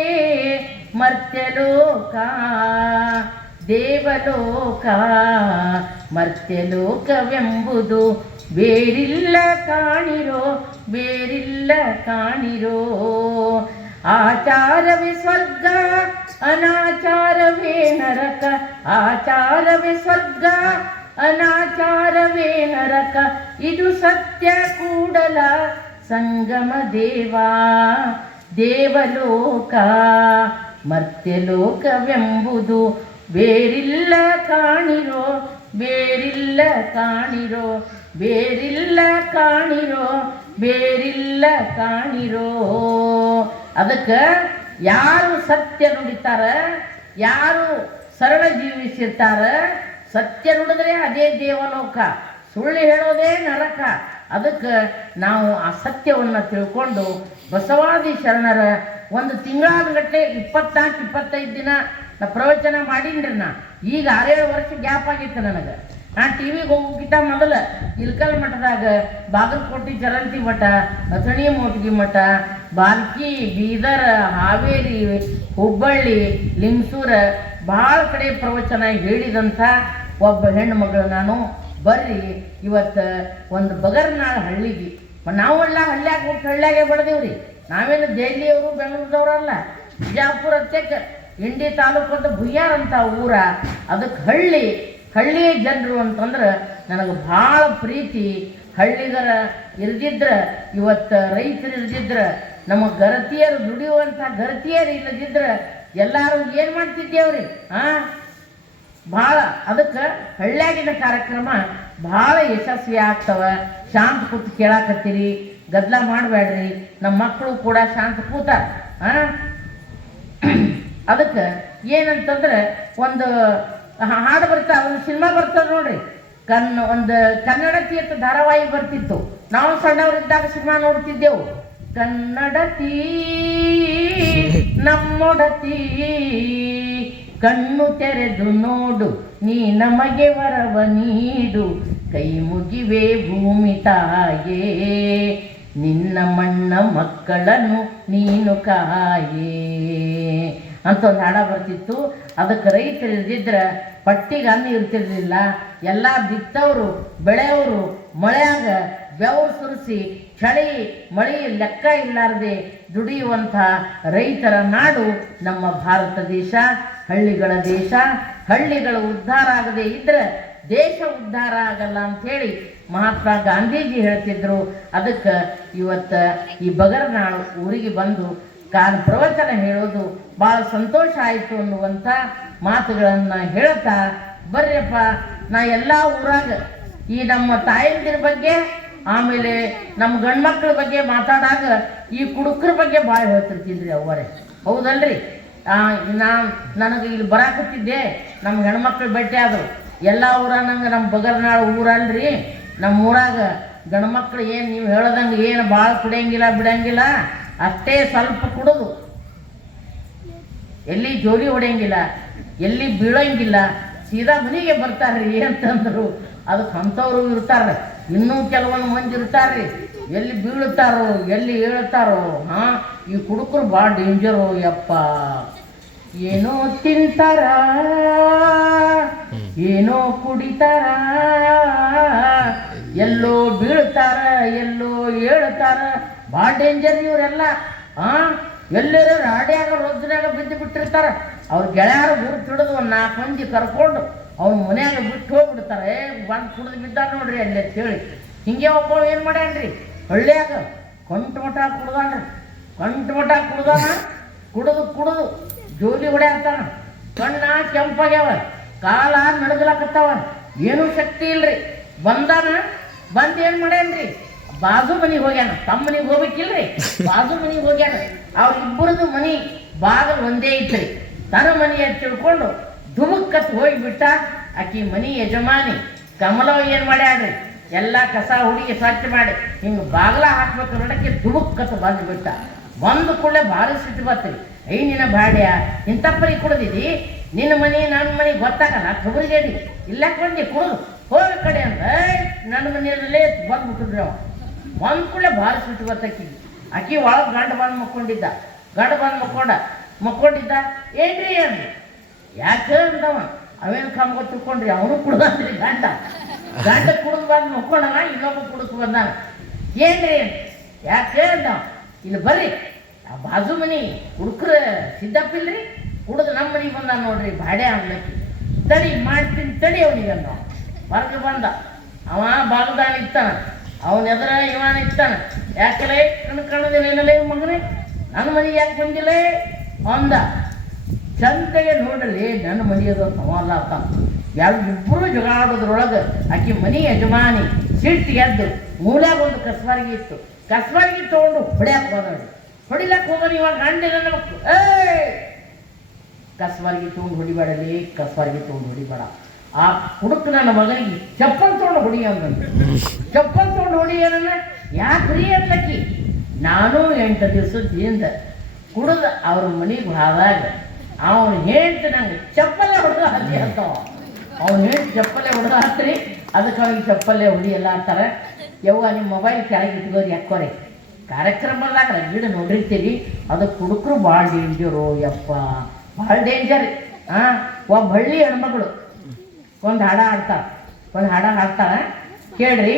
ಮರ್ತ್ಯಲೋಕ. ದೇವಲೋಕ ಮರ್ತ್ಯಲೋಕವೆಂಬುದು ಬೇರಿಲ್ಲ ಕಾಣಿರೋ, ಬೇರಿಲ್ಲ ಕಾಣಿರೋ. ಆಚಾರವೇ ಸ್ವರ್ಗ ಅನಾಚಾರವೇ ನರಕ, ಆಚಾರವೇ ಸ್ವರ್ಗ ಅನಾಚಾರವೇ ನರಕ. ಇದು ಸತ್ಯ ಕೂಡಲ ಸಂಗಮ ದೇವ. ದೇವಲೋಕ ಮರ್ತ್ಯಲೋಕವೆಂಬುದು ಬೇರಿಲ್ಲ ಕಾಣಿರೋ, ಬೇರಿಲ್ಲ ಕಾಣಿರೋ, ಬೇರಿಲ್ಲ ಕಾಣಿರೋ, ಬೇರಿಲ್ಲ ಕಾಣಿರೋ. ಅದಕ್ಕೆ ಯಾರು ಸತ್ಯ ನುಡಿತಾರ, ಯಾರು ಸರಳ ಜೀವಿಸಿರ್ತಾರ, ಸತ್ಯ ನುಡಿದ್ರೆ ಅದೇ ದೇವಲೋಕ, ಸುಳ್ಳು ಹೇಳೋದೇ ನರಕ. ಅದಕ್ಕೆ ನಾವು ಆ ಸತ್ಯವನ್ನು ತಿಳ್ಕೊಂಡು ಬಸವಾದಿ ಶರಣರ ಒಂದು ತಿಂಗಳಾದಗಟ್ಟಲೆ 24-25 ದಿನ ನಾ ಪ್ರವಚನ ಮಾಡೀನ್ರಿ. ಈಗ 6-7 ವರ್ಷ ಗ್ಯಾಪ್ ಆಗಿತ್ತು ನನಗೆ. ನಾನು ಟಿ ವಿಗೆ ಹೋಗಿದ್ದ ಮೊದಲು ಇಲ್ಕಲ್ ಮಠದಾಗ ಬಾಗಲಕೋಟೆ ಚರಂತಿ ಮಠ, ಅಥಣಿ ಮೋಟಗಿ ಮಠ, ಬಾಲ್ಕಿ, ಬೀದರ್, ಹಾವೇರಿ, ಹುಬ್ಬಳ್ಳಿ, ಲಿಂಗಸೂರ ಭಾಳ ಕಡೆ ಪ್ರವಚನ ಹೇಳಿದಂಥ ಒಬ್ಬ ಹೆಣ್ಣು ಮಗಳು ನಾನು. ಬರ್ರಿ ಇವತ್ತು ಒಂದು ಬಗರ್ನಾಳ ಹಳ್ಳಿಗೆ, ನಾವೆಲ್ಲ ಹಳ್ಳಿಯಾಗ ಹೋಗಿ ಹಳ್ಳಿಯಾಗೆ ಬೆಳೆದೇವ್ರಿ. ನಾವೇನು ದೆಹಲಿಯವರು ಬೆಂಗಳೂರದವ್ರಲ್ಲ. ಬಿಜಾಪುರ ಹತ್ತಕ್ಕೆ ಇಂಡಿ ತಾಲೂಕು ಅಂತ ಬುಯ್ಯಾರ್ ಅಂತ ಊರ. ಅದಕ್ಕೆ ಹಳ್ಳಿಯ ಜನರು ಅಂತಂದ್ರೆ ನನಗೆ ಭಾಳ ಪ್ರೀತಿ. ಹಳ್ಳಿಗರ ಇರ್ದಿದ್ರೆ ಇವತ್ತು ರೈತರು ಇರ್ದಿದ್ರೆ, ನಮ್ಮ ಗರತಿಯರು ದುಡಿಯುವಂಥ ಗರತಿಯರು ಇಲ್ಲದಿದ್ರೆ ಎಲ್ಲರೂ ಏನು ಮಾಡ್ತಿದ್ದೇವ್ರಿ? ಭಾಳ ಅದಕ್ಕೆ ಹಳ್ಳಿಯಾಗಿನ ಕಾರ್ಯಕ್ರಮ ಭಾಳ ಯಶಸ್ವಿ ಆಗ್ತವೆ. ಶಾಂತ ಕೂತು ಕೇಳಾಕತ್ತೀರಿ, ಗದ್ದಲ ಮಾಡಬೇಡ್ರಿ. ನಮ್ಮ ಮಕ್ಕಳು ಕೂಡ ಶಾಂತ ಕೂತಾರ. ಅದಕ್ಕೆ ಏನಂತಂದ್ರೆ ಒಂದು ಹಾಡು ಬರ್ತಾವೆ, ಒಂದು ಸಿನಿಮಾ ಬರ್ತದೆ ನೋಡ್ರಿ. ಒಂದು ಕನ್ನಡತಿ ಅಂತ ಧಾರಾವಾಹಿ ಬರ್ತಿತ್ತು. ನಾವು ಸಣ್ಣವರಿದ್ದಾಗ ಸಿನಿಮಾ ನೋಡ್ತಿದ್ದೆವು. ಕನ್ನಡತಿ ನಮ್ಮೊಡತಿ ಕಣ್ಣು ತೆರೆದು ನೋಡು, ನೀ ನಮಗೆ ವರವ ನೀಡು. ಕೈ ಮುಗಿವೆ ಭೂಮಿ ತಾಯೇ, ನಿನ್ನ ಮಣ್ಣ ಮಕ್ಕಳನ್ನು ನೀನು ಕಾಯೇ ಅಂತ ಒಂದು ಹಾಡ ಬರ್ತಿತ್ತು. ಅದಕ್ಕೆ ರೈತರು ಇರ್ದಿದ್ರೆ ಪಟ್ಟಿಗೆ ಅನ್ನ ಇರ್ತಿರ್ಲಿಲ್ಲ. ಎಲ್ಲ ಬಿತ್ತವರು ಬೆಳೆಯವರು ಮಳೆಯಾಗ ಬೆವರು ಸುರಿಸಿ ಚಳಿ ಮಳೆ ಲೆಕ್ಕ ಇಲ್ಲಾರದೆ ದುಡಿಯುವಂಥ ರೈತರ ನಾಡು ನಮ್ಮ ಭಾರತ ದೇಶ, ಹಳ್ಳಿಗಳ ದೇಶ. ಹಳ್ಳಿಗಳು ಉದ್ಧಾರ ಆಗದೆ ಇದ್ರೆ ದೇಶ ಉದ್ಧಾರ ಆಗಲ್ಲ ಅಂಥೇಳಿ ಮಹಾತ್ಮ ಗಾಂಧೀಜಿ ಹೇಳ್ತಿದ್ರು. ಅದಕ್ಕೆ ಇವತ್ತು ಈ ಬಗರ್ನಾಳು ಊರಿಗೆ ಬಂದು ಪ್ರವಚನ ಹೇಳೋದು ಭಾಳ ಸಂತೋಷ ಆಯಿತು ಅನ್ನುವಂಥ ಮಾತುಗಳನ್ನು ಹೇಳ್ತಾ, ಬರ್ರಿಯಪ್ಪ ನಾ ಎಲ್ಲ ಊರಾಗ ಈ ನಮ್ಮ ತಾಯಂದಿರ ಬಗ್ಗೆ, ಆಮೇಲೆ ನಮ್ಮ ಗಂಡ್ಮಕ್ಳ ಬಗ್ಗೆ ಮಾತಾಡಾಗ ಈ ಕುಡುಕ್ರ ಬಗ್ಗೆ ಭಾಳ ಹೇಳ್ತಿರ್ತೀನಿ ರೀ ಅವರೇ. ಹೌದಲ್ರಿ? ನನಗೆ ಇಲ್ಲಿ ಬರಾಕತ್ತಿದ್ದೆ, ನಮ್ಮ ಹೆಣ್ಮಕ್ಳು ಭೇಟಿ ಆದರು. ಎಲ್ಲ ಊರ ನಂಗೆ ನಮ್ಮ ಬಗರ್ನಾಳು ಊರಲ್ರಿ, ನಮ್ಮ ಊರಾಗ ಗಂಡ್ಮಕ್ಳು ಏನು ನೀವು ಹೇಳ್ದಂಗೆ ಏನು ಭಾಳ ಕುಡಿಯಂಗಿಲ್ಲ ಬಿಡಂಗಿಲ್ಲ, ಅಷ್ಟೇ ಸ್ವಲ್ಪ ಕುಡಿದು ಎಲ್ಲಿ ಜೋಲಿ ಹೊಡೆಯಂಗಿಲ್ಲ, ಎಲ್ಲಿ ಬೀಳಂಗಿಲ್ಲ, ಸೀದಾ ಮನೆಗೆ ಬರ್ತಾರ್ರಿ ಅಂತಂದರು. ಅದಕ್ಕೆ ಅಂಥವ್ರು ಇರ್ತಾರೆ, ಇನ್ನೂ ಕೆಲವೊಂದು ಮಂದಿ ಇರ್ತಾರ್ರಿ ಎಲ್ಲಿ ಬೀಳ್ತಾರೋ ಎಲ್ಲಿ ಹೇಳ್ತಾರೋ. ಈ ಕುಡುಕರು ಭಾಳ ಡೇಂಜರು ಯಪ್ಪ. ಏನೋ ತಿಂತಾರ, ಏನೋ ಕುಡಿತಾರ, ಎಲ್ಲೋ ಬೀಳ್ತಾರ ಎಲ್ಲೋ ಹೇಳ್ತಾರ. ಭಾಳ ಡೇಂಜರ್ ಇವರೆಲ್ಲ. ಎಲ್ಲರೂ ರಾಡ್ಯಾಗ ರೊಜ್ಜನಾಗ ಬಿದ್ದು ಬಿಟ್ಟಿರ್ತಾರ. ಅವ್ರ ಗೆಳೆಯರು ಗುರುತು ಹಿಡಿದು ಒಂದು 4 ಮಂದಿ ಕರ್ಕೊಂಡು ಅವ್ನ ಮನ್ಯಾಗ ಬಿಟ್ಟು ಹೋಗ್ಬಿಡ್ತಾರೆ. ಬಂದು ಕುಡಿದು ಬಿದ್ದ ನೋಡ್ರಿ ಅಲ್ಲಿ ಅಂತ ಹೇಳಿ. ಹಿಂಗೆ ಒಬ್ಬ ಏನು ಮಾಡ್ಯಾನ್ರಿ, ಹಳ್ಳಿಯಾಗ ಕಂಟು ಮಠ ಕುಡ್ದಾನ್ರಿ. ಕಂಟು ಮಠ ಕುಡ್ದಾನ. ಕುಡಿದು ಜೋಲಿ ಹೊಡ್ಯಾತಾನ. ಕಣ್ಣ ಕೆಂಪಾಗ್ಯಾವ, ಕಾಲ ನಡಗಲಾಕತ್ತಾವ, ಏನೂ ಶಕ್ತಿ ಇಲ್ರಿ. ಬಂದು ಏನು ಮಾಡ್ಯಾನ್ರಿ, ಬಾಜು ಮನೆಗೆ ಹೋಗ್ಯಾನ. ತಮ್ಮ ಮನೆಗೆ ಹೋಗ್ಬೇಕಿಲ್ರಿ, ಬಾಜು ಮನೆಗೆ ಹೋಗ್ಯಾನ. ಅವ್ರಿಬ್ಬರದು ಮನೆ ಬಾಗಿಲು ಒಂದೇ ಐತ್ರಿ. ತನ್ನ ಮನೆಯ ತಿಳ್ಕೊಂಡು ದುಮುಕ್ಕತ್ ಹೋಗಿಬಿಟ್ಟ. ಆಕಿ ಮನೆ ಯಜಮಾನಿ ಕಮಲವ್ ಏನು ಮಾಡ್ಯಾಡ್ರಿ, ಎಲ್ಲ ಕಸ ಹುಡುಗಿ ಸ್ವಚ್ಛ ಮಾಡಿ ಹಿಂಗೆ ಬಾಗಿಲ ಹಾಕ್ಬೇಕು ನೋಡಕ್ಕೆ ದುಮುಕ್ಕತ್ ಬಂದುಬಿಟ್ಟ. ಬಂದು ಕೂಡಲೇ ಭಾರಿ ಸಿಟ್ಟು ಬರ್ತರಿ. ನಿನ್ನ ಬಾಡ್ಯ ಇಂಥಪ್ಪರಿ ಕುಡ್ದಿದ್ದಿ, ನಿನ್ನ ಮನೆ ನನ್ನ ಮನೆಗೆ ಗೊತ್ತಾಗಲ್ಲ, ಖಬರಿಗೇದಿ ಇಲ್ಲಕ್ಕೆ ಬಂದು ಕುಡಿದು ಹೋಗಿ ಕಡೆ ಅಂತ ನನ್ನ ಮನೆಯಲ್ಲೇ ಬಂದ್ಬಿಟ್ಟಿದ್ರಿ. ಅವ ಬಂದು ಕೂಡಲೇ ಭಾರಿ ಸಿಟ್ಟು ಬರ್ತಕ್ಕಿ. ಆಕಿ ಒಳಗೆ ಗಂಡ ಬಂದು ಮಕ್ಕೊಂಡಿದ್ದ. ಮಕ್ಕೊಂಡಿದ್ದ ಏನ್ರಿ ಅಂದ್ರಿ. ಯಾಕೆ ಅಂದವ, ಅವೇನು ಕಮ್ಗ ತಿಳ್ಕೊಂಡ್ರಿ, ಅವನು ಕುಡ್ದಾನ್ರಿ. ಗಂಡ ಕುಡಿದು ಬಂದು ಮಕ್ಕೊಂಡವ, ಇನ್ನೊಬ್ಬ ಕುಡಿದು ಬಂದಾನ. ಏನ್ರಿ ಯಾಕೆ ಅಂದವ, ಇಲ್ಲಿ ಬರ್ರಿ ಆ ಬಾಜು ಮನಿ ಹುಡುಕ್ರ ಸಿದ್ದಪ್ಪಿಲ್ರಿ, ಕುಡಿದು ನಮ್ಮ ಮನೆಗೆ ಬಂದ ನೋಡ್ರಿ ಬಾಡ್ಯ ಅನ್ಲಕ್ಕಿ. ತಡಿ ಮಾಡ್ತೀನಿ ತಡಿ ಅವನಿಗೆ ಅಂದ. ಹೊರಗೆ ಬಂದ. ಅವ ಬಾಗದಾನ ಇತ್ತಾನ, ಅವನ ಎದುರ ಇವನ ಇತ್ತಾನ. ಯಾಕಲೇ ಕಣ್ಣದೇನೇನಲೇ ಮಗನೇ, ನನ್ನ ಮನೆಗೆ ಯಾಕೆ ಬಂದಿಲ್ಲ ಅಂದ. ಚಂತೆಗೆ ನೋಡಲಿ ನನ್ನ ಮನೆಯದು ಸವಾಲ ಅಂತ. ಇಬ್ಬರು ಜಗಾಡೋದ್ರೊಳಗೆ ಆಕಿ ಮನೆ ಯಜಮಾನಿ ಸಿಟ್ಟು ಎದ್ದು ಮೂಲ್ಯಾಗ ಒಂದು ಕಸ್ಬಾರಿಗೆ ಇತ್ತು. ಕಸ್ಬಾರಿಗೆ ತೊಗೊಂಡು ಹೊಡ್ಯಾಕೆ ಹೋದಳು. ಹೊಡಿಲಕ್ಕೆ ಹೋಗೋನು ಇವಾಗ ಗಂಡ ನಮ್ಕು ಕಸ್ಬಾರಿಗೆ ತೊಗೊಂಡು ಹೊಡಿಬೇಡಲಿ, ಕಸ್ಬಾರಿಗೆ ತೊಗೊಂಡು ಹೊಡಿಬೇಡ. ಆ ಹುಡುಕ ನನ್ನ ಮಗನಿಗೆ ಚಪ್ಪಲ್ ತೊಗೊಂಡು ಹೊಡಿ ಅಂದ. ಚಪ್ಪಲ್ ತೊಗೊಂಡು ಹೊಡಿ ಏನನ್ನ ಯಾಕ್ರಿ ಅನ್ಲಕ್ಕಿ. ನಾನು 8 ದಿವಸದಿಂದ ಕುಡಿದು ಅವ್ರ ಮನೆಗೆ ಹೋದಾಗ ಅವನು ಹೇಳ್ತು ನಂಗೆ ಚಪ್ಪಲ್ಲೇ ಹೊಡೆದು ಹತ್ತಿ ಅಂತವ. ಅವ್ನು ಹೇಳ್ತು ಚಪ್ಪಲ್ಲೇ ಹೊಡೆದು ಹತ್ರಿ, ಅದಕ್ಕೆ ಅವನಿಗೆ ಚಪ್ಪಲ್ಲೇ ಹೊಡಿ ಎಲ್ಲ ಅಂತಾರೆ. ಯವ್ವ ನಿಮ್ಮ ಮೊಬೈಲ್ ಕೆಳಗೆ ಇಟ್ಕೋರಿ ಯಾಕೋರಿ. ಕಾರ್ಯಕ್ರಮದಾಗ ಗಿಡ ನೋಡಿರ್ತೀರಿ, ಅದು ಕುಡುಕರು ಭಾಳ ಡೇಂಜರು ಯಪ್ಪ, ಭಾಳ ಡೇಂಜರ್. ಒಬ್ಬ ಹಳ್ಳಿ ಹೆಣ್ಮಗಳು ಒಂದು ಹಾಡ ಹಾಡ್ತಾಳೆ ಕೇಳ್ರಿ.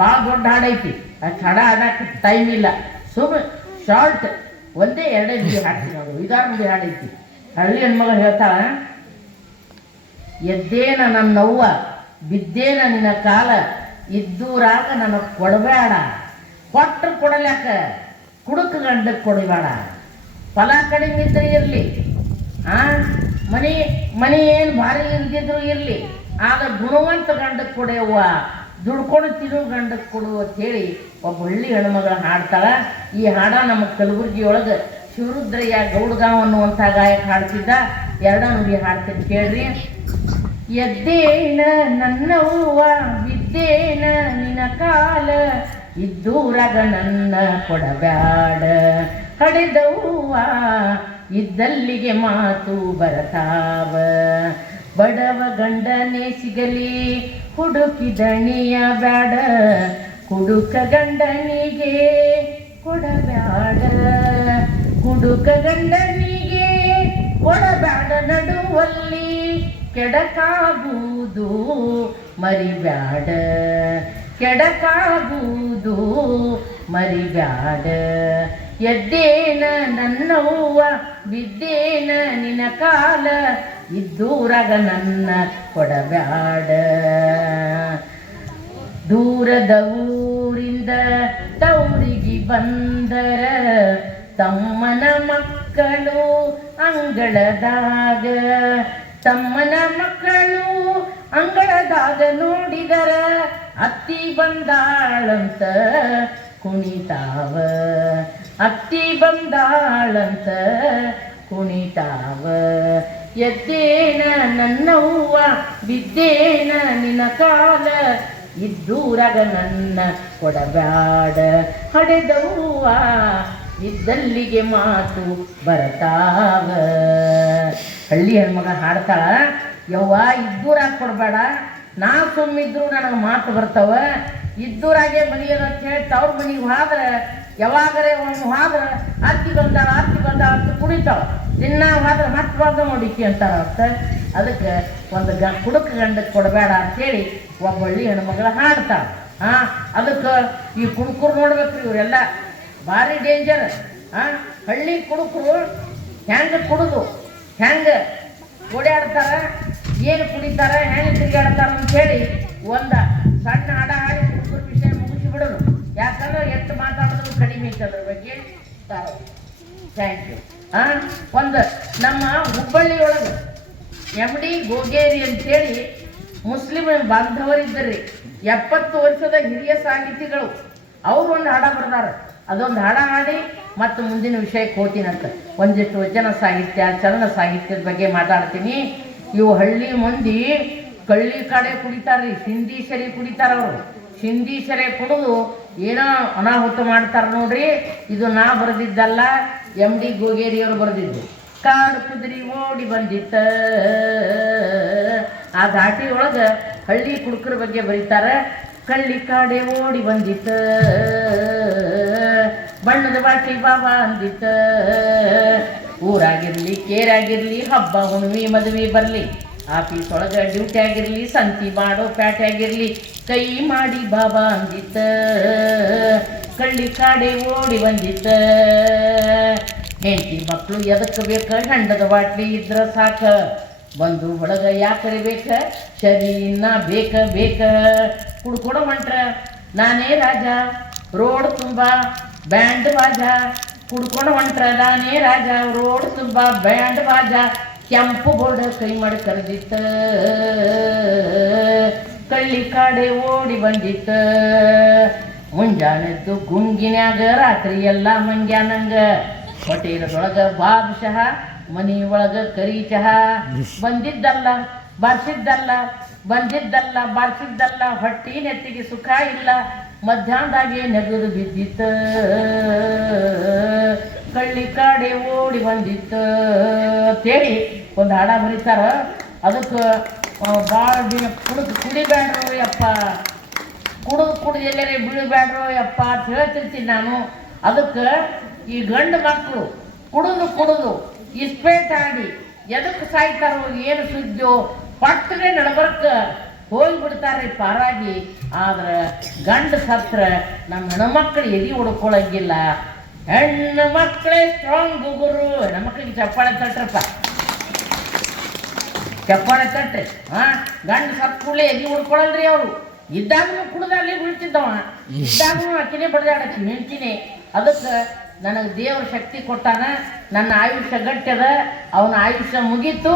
ಭಾಳ ದೊಡ್ಡ ಹಾಡೈತಿ. ಅಷ್ಟು ಹಾಡ ಹಾಡಕ್ಕೆ ಟೈಮ್ ಇಲ್ಲ, ಸುಮ್ಮನೆ ಶಾರ್ಟ್ ಒಂದೇ 2 ನಿಮಿಷ ಹಾಡ್ತೀನಿ. ಅದು 5-6 ನಿಮಿಷ ಹಾಡೈತಿ. ಹಳ್ಳಿ ಹೆಣ್ಮಗಳು ಹೇಳ್ತಾಳ, ಎದ್ದೇನ ನನ್ನವ್ವ ಬಿದ್ದೇನ ನಿನ್ನ ಕಾಲ, ಇದ್ದೂರಾಗ ನನಗೆ ಕೊಡಬೇಡ, ಕೊಟ್ಟರು ಕೊಡಲ್ಯಾಕ ಕುಡುಕ ಗಂಡಕ್ಕೆ ಕೊಡಬೇಡ. ಫಲ ಕಡಿಮೆ ಇದ್ರೆ ಇರಲಿ, ಮನೆ ಏನು ಭಾರಿ ಇಲ್ದಿದ್ರು ಇರಲಿ, ಆಗ ಗುಣವಂತ ಗಂಡಕ್ಕೆ ಕೊಡೆಯವ್ವ, ದುಡ್ಕೊಂಡು ತಿರು ಗಂಡಕ್ಕೆ ಕೊಡು ಅಂತೇಳಿ ಒಬ್ಬ ಹಳ್ಳಿ ಹೆಣ್ಮಗಳು ಹಾಡ್ತಾಳ. ಈ ಹಾಡ ನಮ್ಮ ಕಲಬುರಗಿಯೊಳಗೆ ಶಿವರುದ್ರಯ್ಯ ಗೌಡ್ಗಾಂವ್ ಅನ್ನುವಂಥ ಗಾಯಕ ಹಾಡ್ತಿದ್ದ. 2 ನುಡಿ ಹಾಡ್ತೀನಿ ಕೇಳ್ರಿ. ಎದ್ದೇನ ನನ್ನವ್ವ ಬಿದ್ದೇನ ನಿನ್ನ ಕಾಲ, ಇದ್ದೂರಾಗ ನನ್ನ ಕೊಡಬ್ಯಾಡ, ಹಡೆದವ್ವ ಇದ್ದಲ್ಲಿಗೆ ಮಾತು ಬರತಾವ. ಬಡವ ಗಂಡನೇ ಸಿಗಲಿ ಹುಡುಕಿದಣಿಯ ಬ್ಯಾಡ, ಕುಡುಕ ಗಂಡನಿಗೆ ಕೊಡಬ್ಯಾಡ, ಕುಡುಕ ಗಂಡನಿಗೆ ಕೊಡಬ್ಯಾಡ. ನಡುವಲ್ಲಿ ಕೆಡಕಾಗುವುದು ಮರಿಬ್ಯಾಡ, ಕೆಡಕಾಗುವುದು ಮರಿಬ್ಯಾಡ. ಎದ್ದೇನ ನನ್ನವ್ವ ಬಿದ್ದೇನ ನಿನ್ನ ಕಾಲ, ಇದ್ದೂರಾಗ ನನ್ನ ಕೊಡಬ್ಯಾಡ. ದೂರದ ಊರಿಂದ ತವರಿಗೆ ಬಂದರ, ತಮ್ಮನ ಮಕ್ಕಳು ಅಂಗಳದಾಗ, ತಮ್ಮನ ಮಕ್ಕಳು ಅಂಗಳದಾಗ ನೋಡಿದರ, ಅತ್ತಿ ಬಂದಾಳಂತ ಕುಣಿತಾವ, ಅತ್ತಿ ಬಂದಾಳಂತ ಕುಣಿತಾವ. ಎದ್ದೇನ ನನ್ನವ್ವ ಬಿದ್ದೇನ ನಿನ್ನ ಕಾಲ, ಇದ್ದೂರಾಗ ನನ್ನ ಕೊಡಬ್ಯಾಡ, ಹಡೆದವ್ವ ಇದ್ದಲ್ಲಿಗೆ ಮಾತು ಬರತಾವ. ಹಳ್ಳಿ ಹೆಣ್ಮಗ ಹಾಡ್ತಾಳ, ಯವ್ವ ಇದ್ದೂರಾಗ ಕೊಡಬೇಡ, ನಾ ಸುಮ್ಮಿದ್ರು ನನಗೆ ಮಾತು ಬರ್ತಾವ, ಇದ್ದೂರಾಗೆ ಮನಿ ಅದ ಅಂತ ಹೇಳಿ ತವ್ರ ಮನಿಗೆ ಹೋದ್ರೆ ಯಾವಾಗರೇ ಒಂದು ಹೋದ್ರೆ ಅತ್ತಿ ಬಂದಾಳ ಅಂತ ಕುಡಿತಾವ. ದಿನ ಹೋದ್ರೆ ಮತ್ತೆ ಬಂದ ನೋಡಿಕಿ ಅಂತಾರ ಅರ್ಥ. ಅದಕ್ಕೆ ಒಂದು ಕುಡುಕ ಗಂಡಕ್ಕೆ ಕೊಡಬೇಡ ಅಂತೇಳಿ ಒಬ್ಬ ಹಳ್ಳಿ ಹೆಣ್ಮಗಳ ಹಾಡ್ತಾಳ. ಅದಕ್ಕೆ ಈ ಕುಡುಕರು ನೋಡ್ಬೇಕ್ರಿ, ಇವರೆಲ್ಲ ಭಾರಿ ಡೇಂಜರ್. ಹಳ್ಳಿ ಕುಡುಕರು ಹೆಂಗೆ ಕುಡಿದು ಹೆಂಗೆ ಓಡಾಡ್ತಾರ, ಏನು ಕುಡಿತಾರ, ಹೆಂಗೆ ತಿರುಗಾಡ್ತಾರ ಅಂತೇಳಿ ಒಂದು ಸಣ್ಣ ಹಾಡ ಹಾಡಿ ಕುಡುಕರ ವಿಷಯ ಮುಗಿಸಿಬಿಡೋದು. ಯಾಕಂದ್ರೆ ಎಷ್ಟು ಮಾತಾಡೋದು ಕಡಿಮೆ ಐತೆ ಅದ್ರ ಬಗ್ಗೆ. Thank you. ಒಂದು ನಮ್ಮ ಹುಬ್ಬಳ್ಳಿ ಒಳಗೆ MD ಗೋಗೇರಿ ಅಂತೇಳಿ ಮುಸ್ಲಿಂ ಬಾಂಧವರಿದ್ದರ್ರಿ. 70 ವರ್ಷದ ಹಿರಿಯ ಸಾಹಿತಿಗಳು. ಅವರು ಒಂದು ಹಾಡ ಬರ್ದಾರ. ಅದೊಂದು ಹಾಡ ಹಾಡಿ ಮತ್ತು ಮುಂದಿನ ವಿಷಯಕ್ಕೆ ಹೋಗ್ತೀನಂತ. ಒಂದಿಷ್ಟು ವಚನ ಸಾಹಿತ್ಯ, ಚರಣ ಸಾಹಿತ್ಯದ ಬಗ್ಗೆ ಮಾತಾಡ್ತೀನಿ. ಇವು ಹಳ್ಳಿ ಮಂದಿ ಕಳ್ಳಿ ಕಡೆ ಕುಡಿತಾರ್ರಿ, ಸಿಂಧೀಶರಿ ಕುಡಿತಾರ. ಅವರು ಸಿಂಧೀಶರೇ ಕುಡಿದು ಏನೋ ಅನಾಹುತ ಮಾಡ್ತಾರ ನೋಡ್ರಿ. ಇದು ನಾ ಬರೆದಿದ್ದಲ್ಲ, MD ಗೋಗೇರಿಯವರು ಬರೆದಿದ್ದು. ಕಾಡು ಕುದುರಿ ಓಡಿ ಬಂದಿತ್ತ, ಆ ದಾಟಿ ಒಳಗೆ ಹಳ್ಳಿ ಕುಡುಕರ ಬಗ್ಗೆ ಬರೀತಾರೆ. ಕಳ್ಳಿ ಕಾಡೆ ಓಡಿ ಬಂದಿತ್ತ, ಬಣ್ಣದ ಬಾಟಿ ಬಾಬಾ ಅಂದಿತ್ತ. ಊರಾಗಿರ್ಲಿ ಕೇರಾಗಿರ್ಲಿ, ಹಬ್ಬ ಹುಣ್ಣಿಮೆ ಮದುವೆ ಬರಲಿ, ಆಫೀಸ್ ಒಳಗೆ ಡ್ಯೂಟಿ ಆಗಿರಲಿ, ಸಂತಿ ಮಾಡೋ ಪ್ಯಾಟೆ ಆಗಿರಲಿ, ಕೈ ಮಾಡಿ ಬಾಬಾ ಅಂದಿತ್ತ. ಕಳ್ಳಿ ಕಾಡೆ ಓಡಿ ಬಂದಿತ್ತ. ಹೆಂಡತಿ ಮಕ್ಕಳು ಎದಕ್ಕೆ ಬೇಕ, ಹೆಂಡದ ಬಾಟ್ಲಿ ಇದ್ರ ಸಾಕ. ಬಂದು ಒಳಗ ಯಾಕರೆ ಬೇಕ, ಶರೀನ ಬೇಕ. ಕುಡ್ಕೊಡೋ ಹೊಂಟ್ರ ನಾನೇ ರಾಜ, ರೋಡ್ ತುಂಬ ಬ್ಯಾಂಡ್ ಬಾಜ. ಕುಡ್ಕೊಂಡು ಹೊಂಟ್ರ ನಾನೇ ರಾಜ, ರೋಡ್ ತುಂಬ ಬ್ಯಾಂಡ್ ಬಾಜ. ಕೆಂಪು ಬೋರ್ಡ್ ಕೈ ಮಾಡಿ ಕರೆದಿತ್ತ, ಕಳ್ಳಿ ಕಾಡೆ ಓಡಿ ಬಂದಿತ್ತ. ಮುಂಜಾನೆದ್ದು ಗುಂಗಿನ್ಯಾಗ, ರಾತ್ರಿ ಎಲ್ಲ ಮಂಗ್ಯಾನಂಗ. ಹೋಟೆಲದೊಳಗ ಬಾದುಷಃ, ಮನಿ ಒಳಗ ಕರಿ ಚಹಾ. ಬಂದಿದ್ದಲ್ಲ ಬಾರ್ಸಿದ್ದಲ್ಲ, ಹೊಟ್ಟಿ ನೆತ್ತಿಗೆ ಸುಖ ಇಲ್ಲ. ಮಧ್ಯಾಹ್ನದಾಗೆ ನೆಗದು ಬಿದ್ದಿತ್ತ, ಕಳ್ಳಿ ಕಾಡೆ ಓಡಿ ಬಂದಿತ್ತ ಅಂತೇಳಿ ಒಂದು ಹಾಡ ಬರೀತಾರ. ಅದಕ್ಕೆ ಭಾಳ ದಿನ ಕುಡಿಬ್ಯಾಡ್ರು ಯಪ್ಪ, ಕುಡಿದು ಎಲ್ಲರೇ ಬೀಳಬ್ಯಾಡ್ರು ಯಪ್ಪ ಅಂತ ಹೇಳ್ತಿರ್ತೀನಿ ನಾನು. ಅದಕ್ಕೆ ಈ ಗಂಡು ಮಕ್ಕಳು ಕುಡಿದು ಇಸ್ಪೇಟ್ ಆಡಿ ಎದಕ್ಕೆ ಸಾಯ್ತಾರೋ ಏನು ಸುದ್ದಿಯೋ, ಪಟ್ಟನೆ ನಡಬರ್ಕ ಹೋಗಿಬಿಡ್ತಾರೆ ಪಾರಾಗಿ. ಆದ್ರೆ ಗಂಡು ಸತ್ರ ನಮ್ಮ ಹೆಣ್ಮಕ್ಳು ಎದಿ ಹುಡ್ಕೊಳಂಗಿಲ್ಲ. ಹೆಣ್ಣು ಮಕ್ಕಳೇ ಸ್ಟ್ರಾಂಗ್ ಗುರು. ಹೆಣ್ಮಕ್ಳಿಗೆ ಚಪ್ಪಾಳೆ ತಟ್ರಪ್ಪ, ಚಪ್ಪಾಳೆ ತಟ್ರಿ. ಗಂಡು ಸತ್ತ ಕೂಡಲೇ ಎದಿ ಹುಡ್ಕೊಳಲ್ರಿ ಅವರು. ಇದ್ದಾಗೂ ಕುಡ್ದಲ್ಲಿ ಬೀಳ್ತಿದ್ದವ, ಇದ್ದಾಗೂ ಅಕ್ಕಿನೇ ಬಡ್ದಾಡಕ್ಕಿ ಮೆಂಚಿನೇ. ಅದಕ್ಕೆ ನನಗೆ ದೇವ್ರ ಶಕ್ತಿ ಕೊಟ್ಟಾನ. ನನ್ನ ಆಯುಷ್ಯ ಗಟ್ಟ್ಯದ, ಅವನ ಆಯುಷ್ಯ ಮುಗೀತು.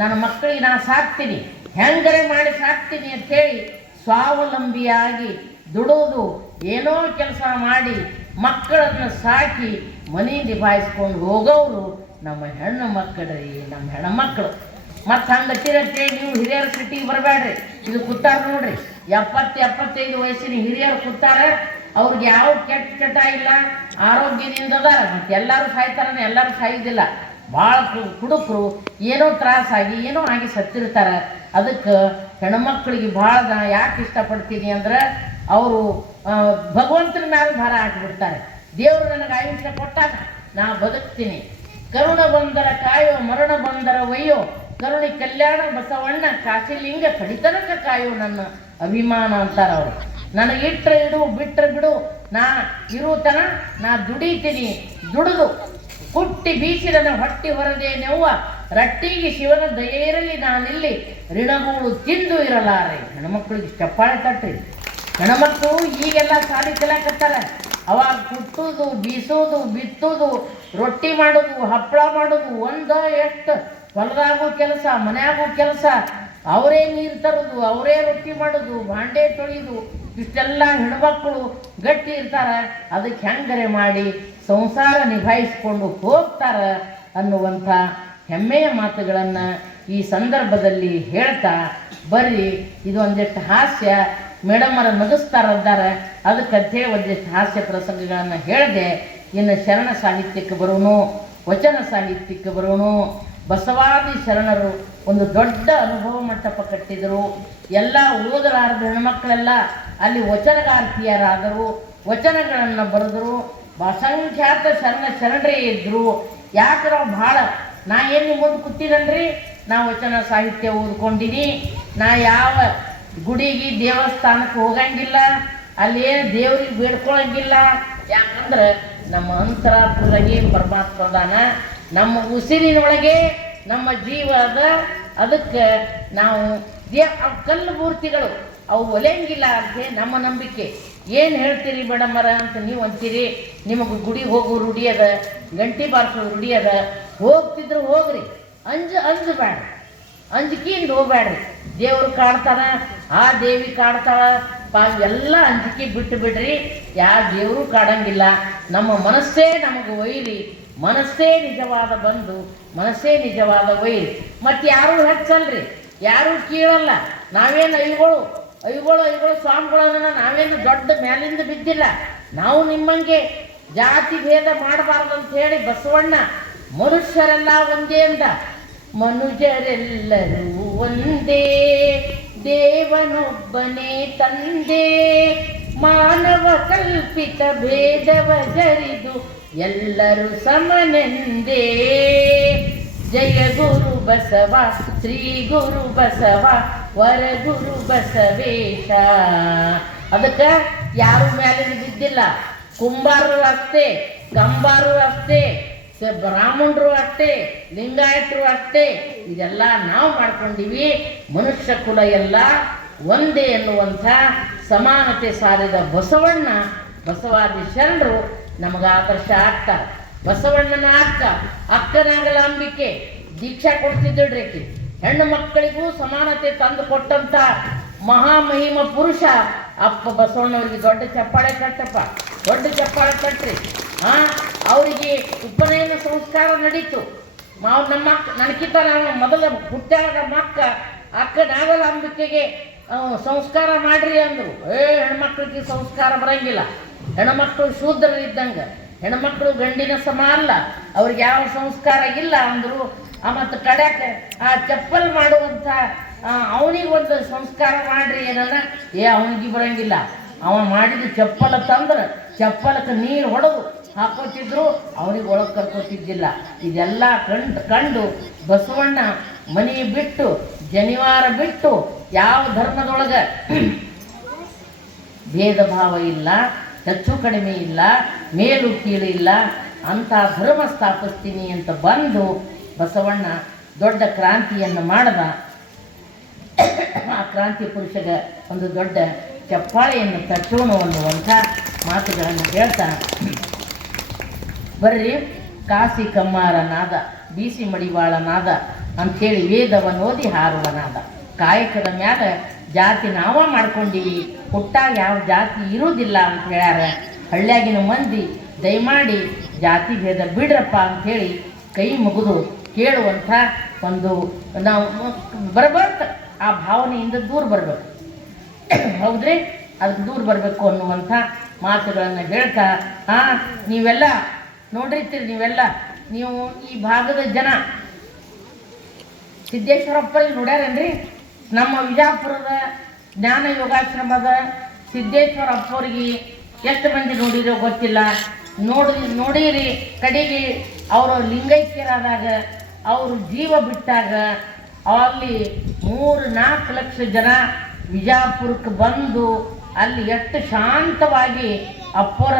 ನನ್ನ ಮಕ್ಕಳಿಗೆ ನಾನು ಸಾಕ್ತೀನಿ, ಹೆಂಗರೆ ಮಾಡಿ ಸಾಕ್ತೀನಿ ಅಂಥೇಳಿ ಸ್ವಾವಲಂಬಿಯಾಗಿ ದುಡೋದು, ಏನೋ ಕೆಲಸ ಮಾಡಿ ಮಕ್ಕಳನ್ನು ಸಾಕಿ ಮನೆ ನಿಭಾಯಿಸ್ಕೊಂಡು ಹೋಗೋರು ನಮ್ಮ ಹೆಣ್ಣು ಮಕ್ಕಳ್ರಿ, ನಮ್ಮ ಹೆಣ್ಮಕ್ಳು. ಮತ್ತು ಹಂಗತ್ತಿರತ್ತೆ ನೀವು ಹಿರಿಯರ ಸಿಟಿಗೆ ಬರಬೇಡ್ರಿ. ಇದು ಕೂತಾರ ನೋಡ್ರಿ, 70-75 ವಯಸ್ಸಿನ ಹಿರಿಯರು ಕೂತಾರ. ಅವ್ರಿಗೆ ಯಾವ ಕೆಟ್ಟ ಚಟ ಇಲ್ಲ, ಆರೋಗ್ಯದಿಂದ ಅದಾರ. ಮತ್ತು ಎಲ್ಲರೂ ಸಾಯ್ತಾರನ, ಎಲ್ಲರೂ ಸಾಯೋದಿಲ್ಲ. ಭಾಳ ಕುಡುಕರು ಏನೋ ತ್ರಾಸಾಗಿ ಏನೋ ಆಗಿ ಸತ್ತಿರ್ತಾರೆ. ಅದಕ್ಕೆ ಹೆಣ್ಮಕ್ಳಿಗೆ ಭಾಳ ಯಾಕೆ ಇಷ್ಟಪಡ್ತೀನಿ ಅಂದ್ರೆ, ಅವರು ಭಗವಂತನ ಮೇಲೆ ಭಾರ ಹಾಕಿಬಿಡ್ತಾರೆ. ದೇವರು ನನಗೆ ಆಯುಷ್ಯ ಕೊಟ್ಟಾಗ ನಾ ಬದುಕ್ತೀನಿ. ಕರುಣ ಬಂದರ ಕಾಯೋ, ಮರಣ ಬಂದರ ಒಯ್ಯೋ, ಕರುಣಿ ಕಲ್ಯಾಣ ಬಸವಣ್ಣ, ಕಾಶಿಲಿಂಗ ಕಡಿತನಕ ಕಾಯೋ ನನ್ನ ಅಭಿಮಾನ ಅಂತಾರೆ ಅವರು. ನನಗಿಟ್ರೆ ಇಡು, ಬಿಟ್ಟರೆ ಬಿಡು, ನಾ ಇರುತನ ನಾ ದುಡಿತೀನಿ. ದುಡಿದು ಕುಟ್ಟಿ ಬೀಸಿ ನನ್ನ ಹೊಟ್ಟಿ ಹೊರದೆ ನೆವ್ವ, ರಟ್ಟಿಗೆ ಶಿವನ ದಯೆ ಇರಲಿ ನಾನಿಲ್ಲಿ, ಋಣಗೂಳು ತಿಂದು ಇರಲಾರೆ. ಹೆಣ್ಮಕ್ಳಿಗೆ ಚಪ್ಪಾಳೆ ತಟ್ರಿ. ಹೆಣ್ಮಕ್ಳು ಈಗೆಲ್ಲ ಸಾಲಿ ಕಲಿಯಾಕತ್ತಾರೆ. ಅವಾಗ ಕುಟ್ಟುದು, ಬೀಸೋದು, ಬಿತ್ತೋದು, ರೊಟ್ಟಿ ಮಾಡೋದು, ಹಪ್ಪಳ ಮಾಡೋದು, ಎಷ್ಟು ಹೊಲದಾಗೂ ಕೆಲಸ, ಮನೆಯಾಗೂ ಕೆಲಸ. ಅವರೇ ನೀರು ತರೋದು, ಅವರೇ ರೊಟ್ಟಿ ಮಾಡೋದು, ಭಾಂಡೆ ತೊಳೆಯೋದು. ಇಷ್ಟೆಲ್ಲ ಹೆಣ್ಮಕ್ಕಳು ಗಟ್ಟಿ ಇರ್ತಾರೆ. ಅದಕ್ಕೆ ಹೆಂಗರೆ ಮಾಡಿ ಸಂಸಾರ ನಿಭಾಯಿಸ್ಕೊಂಡು ಹೋಗ್ತಾರೆ ಅನ್ನುವಂಥ ಹೆಮ್ಮೆಯ ಮಾತುಗಳನ್ನು ಈ ಸಂದರ್ಭದಲ್ಲಿ ಹೇಳ್ತಾ ಬರ್ರಿ. ಇದು ಒಂದಿಷ್ಟು ಹಾಸ್ಯ, ಮೇಡಮರ ನಗಿಸ್ತಾರಿದ್ದಾರೆ. ಅದಕ್ಕಂತೇ ಒಂದಿಷ್ಟು ಹಾಸ್ಯ ಪ್ರಸಂಗಗಳನ್ನು ಹೇಳಿದೆ. ಇನ್ನು ಶರಣ ಸಾಹಿತ್ಯಕ್ಕೆ ಬರೋನು, ವಚನ ಸಾಹಿತ್ಯಕ್ಕೆ ಬರೋನು. ಬಸವಾದಿ ಶರಣರು ಒಂದು ದೊಡ್ಡ ಅನುಭವ ಮಂಟಪ ಕಟ್ಟಿದರು. ಎಲ್ಲ ಓದಲಾರದ ಹೆಣ್ಮಕ್ಳೆಲ್ಲ ಅಲ್ಲಿ ವಚನಗಾರ್ತಿಯರಾದರು, ವಚನಗಳನ್ನು ಬರೆದರು, ಅಸಂಖ್ಯಾತ ಶರಣರೇ ಇದ್ದರು. ಯಾಕೆ ನಾವು ಭಾಳ ನಾ ಏನು ನಿಮ್ಮ ಮುಂದೆ ಕೂತಿರಲ್ರಿ, ನಾ ವಚನ ಸಾಹಿತ್ಯ ಓದ್ಕೊಂಡಿನಿ, ನಾ ಯಾವ ಗುಡಿಗೆ ದೇವಸ್ಥಾನಕ್ಕೆ ಹೋಗಂಗಿಲ್ಲ, ಅಲ್ಲಿ ಏನು ದೇವ್ರಿಗೆ ಬೇಡ್ಕೊಳಂಗಿಲ್ಲ. ಯಾಕಂದ್ರೆ ನಮ್ಮ ಅಂತರಾತ್ಮದಾಗೆ ಪರಮಾತ್ಮ ಅದಾನ, ನಮ್ಮ ಉಸಿರಿನೊಳಗೆ ನಮ್ಮ ಜೀವ ಅದ. ಅದಕ್ಕೆ ನಾವು ಕಲ್ಲು ಮೂರ್ತಿಗಳು ಅವು ಒಲೆಯಂಗಿಲ್ಲ ಅಂತ ನಮ್ಮ ನಂಬಿಕೆ. ಏನು ಹೇಳ್ತೀರಿ ಮೇಡಮರ ಅಂತ ನೀವು ಅಂತೀರಿ. ನಿಮಗೆ ಗುಡಿಗೆ ಹೋಗೋ ರೂಢಿ ಅದ, ಗಂಟೆ ಬಾರಿಸೋ ರೂಢಿ ಅದ, ಹೋಗ್ತಿದ್ರು ಹೋಗ್ರಿ, ಅಂಜಬೇಡ್ರಿ, ಅಂಜಿಕೆಯಿಂದ ಹೋಗ್ಬೇಡ್ರಿ. ದೇವ್ರು ಕಾಡ್ತಾನ, ಆ ದೇವಿ ಕಾಡ್ತಾಳ, ಎಲ್ಲ ಅಂಜಿಕೆ ಬಿಟ್ಟು ಬಿಡ್ರಿ. ಯಾವ ದೇವರು ಕಾಡಂಗಿಲ್ಲ. ನಮ್ಮ ಮನಸ್ಸೇ ನಮಗೆ ಒಯ್ರಿ, ಮನಸ್ಸೇ ನಿಜವಾದ ಬಂಧು, ಮನಸ್ಸೇ ನಿಜವಾದ ಒಯ್ರಿ. ಮತ್ತು ಯಾರೂ ಹೆಚ್ಚಲ್ರಿ, ಯಾರೂ ಕೀಳಲ್ಲ. ನಾವೇನು ಐಗಳು ಸ್ವಾಮಿಗಳನ್ನ ನಾವೇನು ದೊಡ್ಡ ಮೇಲಿಂದ ಬಿದ್ದಿಲ್ಲ. ನಾವು ನಿಮ್ಮಂಗೆ ಜಾತಿ ಭೇದ ಮಾಡಬಾರ್ದು ಅಂತ ಹೇಳಿ ಬಸವಣ್ಣ ಮನುಷ್ಯರೆಲ್ಲ ಒಂದೇ ಅಂದ. ಮನುಜರೆಲ್ಲರೂ ಒಂದೇ, ದೇವನೊಬ್ಬನೇ ತಂದೆ, ಮಾನವ ಕಲ್ಪಿತ ಭೇದವ ಜರಿದು ಎಲ್ಲರೂ ಸಮನೆಂದೇ. ಜಯ ಗುರು ಬಸವ, ಶ್ರೀ ಗುರು ಬಸವ, ವರಗುರು ಬಸವೇಶ. ಅದಕ್ಕೆ ಯಾರು ಮೇಲಿನ ಬಿದ್ದಿಲ್ಲ. ಕುಂಬಾರರು ಅಷ್ಟೇ, ಕಂಬಾರರು ಅಷ್ಟೇ, ಬ್ರಾಹ್ಮಣರು ಅಷ್ಟೇ, ಲಿಂಗಾಯತರು ಅಷ್ಟೇ. ಇದೆಲ್ಲ ನಾವು ಮಾಡ್ಕೊಂಡಿವಿ. ಮನುಷ್ಯ ಕುಲ ಎಲ್ಲ ಒಂದೇ ಎನ್ನುವಂಥ ಸಮಾನತೆ ಸಾರಿದ ಬಸವಣ್ಣ, ಬಸವಾದಿ ಶರಣರು ನಮಗೆ ಆದರ್ಶ ಆಗ್ತಾರೆ. ಬಸವಣ್ಣನ ಅಕ್ಕನಾಗಲಾಂಬಿಕೆ ದೀಕ್ಷಾ ಕೊಡ್ತಿದ್ದಳ್ರಿ. ಹೆಣ್ಣು ಮಕ್ಕಳಿಗೂ ಸಮಾನತೆ ತಂದು ಕೊಟ್ಟಂತ ಮಹಾಮಹಿಮ ಪುರುಷ ಅಪ್ಪ ಬಸವಣ್ಣವ್ರಿಗೆ ದೊಡ್ಡ ಚಪ್ಪಾಳೆ ಕಟ್ಟಪ್ಪ, ದೊಡ್ಡ ಚಪ್ಪಾಳೆ ಕಟ್ಟ್ರಿ. ಅವರಿಗೆ ಉಪನಯನ ಸಂಸ್ಕಾರ ನಡೀತು. ನಮ್ಮ ನನಗಿಂತ ನಾವು ಮೊದಲ ಹುಟ್ಟಾದ ಅಕ್ಕನಾಗಲಾಂಬಿಕೆಗೆ ಸಂಸ್ಕಾರ ಮಾಡ್ರಿ ಅಂದರು. ಹೆಣ್ಮಕ್ಳಿಗೆ ಸಂಸ್ಕಾರ ಬರಂಗಿಲ್ಲ, ಹೆಣ್ಮಕ್ಳು ಶೂದ್ರರಿದ್ದಂಗೆ, ಹೆಣ್ಮಕ್ಳು ಗಂಡಿನ ಸಮ ಅಲ್ಲ, ಅವ್ರಿಗೆ ಯಾವ ಸಂಸ್ಕಾರ ಇಲ್ಲ ಅಂದರು. ಮತ್ತು ಕಡ್ಯಾಕ ಆ ಚಪ್ಪಲ್ ಮಾಡುವಂಥ ಅವನಿಗೆ ಒಂದು ಸಂಸ್ಕಾರ ಮಾಡ್ರಿ ಏನನ್ನ. ಅವನಿಗೆ ಬರಂಗಿಲ್ಲ. ಅವ ಮಾಡಿದ ಚಪ್ಪಲ ತಂದ್ರೆ ಚಪ್ಪಲಕ್ಕೆ ನೀರು ಹೊಡೆದು ಹಾಕೋತಿದ್ರು, ಅವನಿಗೆ ಒಳಗೆ ಕರ್ಕೋತಿದ್ದಿಲ್ಲ. ಇದೆಲ್ಲ ಕಂಡು ಬಸವಣ್ಣ ಮನೆ ಬಿಟ್ಟು, ಜನಿವಾರ ಬಿಟ್ಟು, ಯಾವ ಧರ್ಮದೊಳಗೆ ಭೇದ ಭಾವ ಇಲ್ಲ, ಹೆಚ್ಚು ಕಡಿಮೆ ಇಲ್ಲ, ಮೇಲು ಕೀಳು ಇಲ್ಲ, ಅಂಥ ಧರ್ಮ ಸ್ಥಾಪಿಸ್ತೀನಿ ಅಂತ ಬಂದು ಬಸವಣ್ಣ ದೊಡ್ಡ ಕ್ರಾಂತಿಯನ್ನು ಮಾಡಿದ. ಆ ಕ್ರಾಂತಿ ಪುರುಷಗ ಒಂದು ದೊಡ್ಡ ಚಪ್ಪಾಳೆಯನ್ನು ತಟ್ಟೋಣ ಅನ್ನುವಂಥ ಮಾತುಗಳನ್ನು ಹೇಳ್ತಾ, ಬರ್ರಿ ಕಾಸಿ ಕಮ್ಮಾರ ನಾದ, ಬೀಸಿ ಮಡಿವಾಳ ನಾದ ಅಂಥೇಳಿ ವೇದವನ್ನು ಓದಿ ಹಾರುವ ನಾದ. ಕಾಯಕದ ಮ್ಯಾಗ ಜಾತಿ ನಾವ ಮಾಡ್ಕೊಂಡಿವಿ, ಹುಟ್ಟಾಗ ಯಾವ ಜಾತಿ ಇರುವುದಿಲ್ಲ ಅಂತ ಹೇಳ್ಯಾರ. ಹಳ್ಳ್ಯಾಗಿನ ಮಂದಿ ದಯಮಾಡಿ ಜಾತಿ ಭೇದ ಬಿಡ್ರಪ್ಪ ಅಂಥೇಳಿ ಕೈ ಮುಗಿದು ಕೇಳುವಂಥ ಒಂದು ನಾವು ಬರಬಾರ್ದು. ಆ ಭಾವನೆಯಿಂದ ದೂರ ಬರಬೇಕು. ಹೌದ್ರಿ, ಅದಕ್ಕೆ ದೂರ ಬರಬೇಕು ಅನ್ನುವಂಥ ಮಾತುಗಳನ್ನು ಹೇಳ್ತಾ, ನೀವೆಲ್ಲ ನೋಡಿರ್ತೀರಿ, ನೀವು ಈ ಭಾಗದ ಜನ ಸಿದ್ದೇಶ್ವರಪ್ಪರಿಗೆ ನೋಡ್ಯಾರೇನ್ರಿ? ನಮ್ಮ ವಿಜಾಪುರದ ಜ್ಞಾನ ಯೋಗಾಶ್ರಮದ ಸಿದ್ದೇಶ್ವರಪ್ಪವ್ರಿಗೆ ಎಷ್ಟು ಮಂದಿ ನೋಡಿರೋ ಗೊತ್ತಿಲ್ಲ. ನೋಡಿರಿ. ಕಡೆಗೆ ಅವರು ಲಿಂಗೈಕ್ಯರಾದಾಗ, ಅವರು ಜೀವ ಬಿಟ್ಟಾಗ ಅಲ್ಲಿ 3-4 ಲಕ್ಷ ಜನ ವಿಜಾಪುರಕ್ಕೆ ಬಂದು ಅಲ್ಲಿ ಎಷ್ಟು ಶಾಂತವಾಗಿ ಅಪ್ಪರ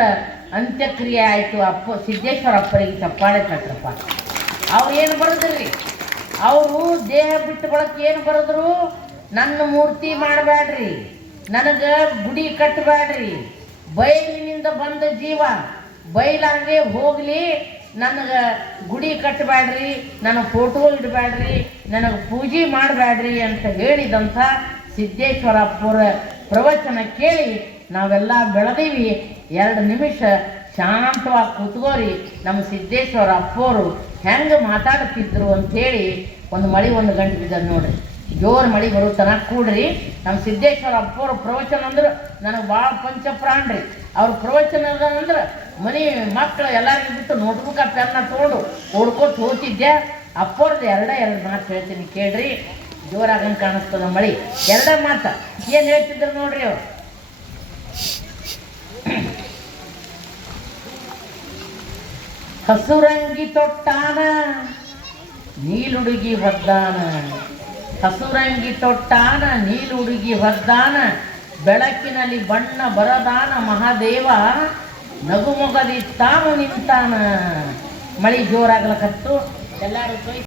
ಅಂತ್ಯಕ್ರಿಯೆ ಆಯಿತು. ಸಿದ್ದೇಶ್ವರಪ್ಪರಿಗೆ ಚಪ್ಪಾಳೆ ಕಟ್ರಪ್ಪ. ಅವ್ರು ಏನು ಬರೋದ್ರಿ? ಅವರು ದೇಹ ಬಿಟ್ಟು ಬಳಕೆ ಏನು ಬರೋದ್ರು? ನನ್ನ ಮೂರ್ತಿ ಮಾಡಬೇಡ್ರಿ, ನನಗೆ ಗುಡಿ ಕಟ್ಟಬೇಡ್ರಿ, ಬಯಲಿನಿಂದ ಬಂದ ಜೀವ ಬಯಲಾಗೆ ಹೋಗಲಿ, ನನಗೆ ಗುಡಿ ಕಟ್ಟಬೇಡ್ರಿ, ನನಗೆ ಫೋಟೋ ಇಡಬೇಡ್ರಿ, ನನಗೆ ಪೂಜೆ ಮಾಡಬೇಡ್ರಿ ಅಂತ ಹೇಳಿದಂಥ ಸಿದ್ದೇಶ್ವರಪ್ಪರ ಪ್ರವಚನ ಕೇಳಿ ನಾವೆಲ್ಲ ಬೆಳೆದೀವಿ. 2 ನಿಮಿಷ ಶಾಂತವಾಗಿ ಕೂತ್ಕೋರಿ. ನಮ್ಮ ಸಿದ್ದೇಶ್ವರ ಅಪ್ಪವರು ಹೆಂಗೆ ಮಾತಾಡ್ತಿದ್ರು ಅಂಥೇಳಿ ಒಂದು ಗಂಟೆ ಬಿದ್ದದ ನೋಡ್ರಿ. ಜೋರು ಮಳೆ ಬರೋ ತನಕ ಕೂಡ್ರಿ. ನಮ್ಮ ಸಿದ್ದೇಶ್ವರ ಅಪ್ಪವ್ರ ಪ್ರವಚನ ಅಂದ್ರೆ ನನಗೆ ಭಾಳ ಪಂಚಪ್ರಾಣ್ರಿ. ಅವ್ರ ಪ್ರವಚನ ಅಂದ್ರೆ ಮನೆ ಮಕ್ಕಳು ಎಲ್ಲರಿಗೂ ಬಿಟ್ಟು ನೋಟ್ಬುಕ್ಕ ಪೆನ್ನ ತೊಗೊಂಡು ಓಡ್ಕೋತ ಹೋಗ್ತಿದ್ದೆ. ಅಪ್ಪವ್ರದ್ದು 2 ಮಾತು ಹೇಳ್ತೀನಿ ಕೇಳ್ರಿ. ಜೋರಾಗಂಗೆ ಕಾಣಿಸ್ತದ ಮಳೆ. 2 ಮಾತು ಏನು ಹೇಳ್ತಿದ್ರು ನೋಡ್ರಿ. ಅವರು ಹಸುರಂಗಿ ತೊಟ್ಟಾನ ನೀಲುಡುಗಿ ಹೊದ್ದಾನ, ಹಸುರಂಗಿ ತೊಟ್ಟಾನ ನೀಲುಡುಗಿ ಹೊದ್ದಾನ, ಬೆಳಕಿನಲ್ಲಿ ಬಣ್ಣ ಬರದಾನ ಮಹಾದೇವ, ನಗುಮೊಗದಿ ತಾನು ನಿಂತಾನ. ಮಳಿ ಜೋರಾಗ್ಲಕತ್ತು, ಎಲ್ಲರೂ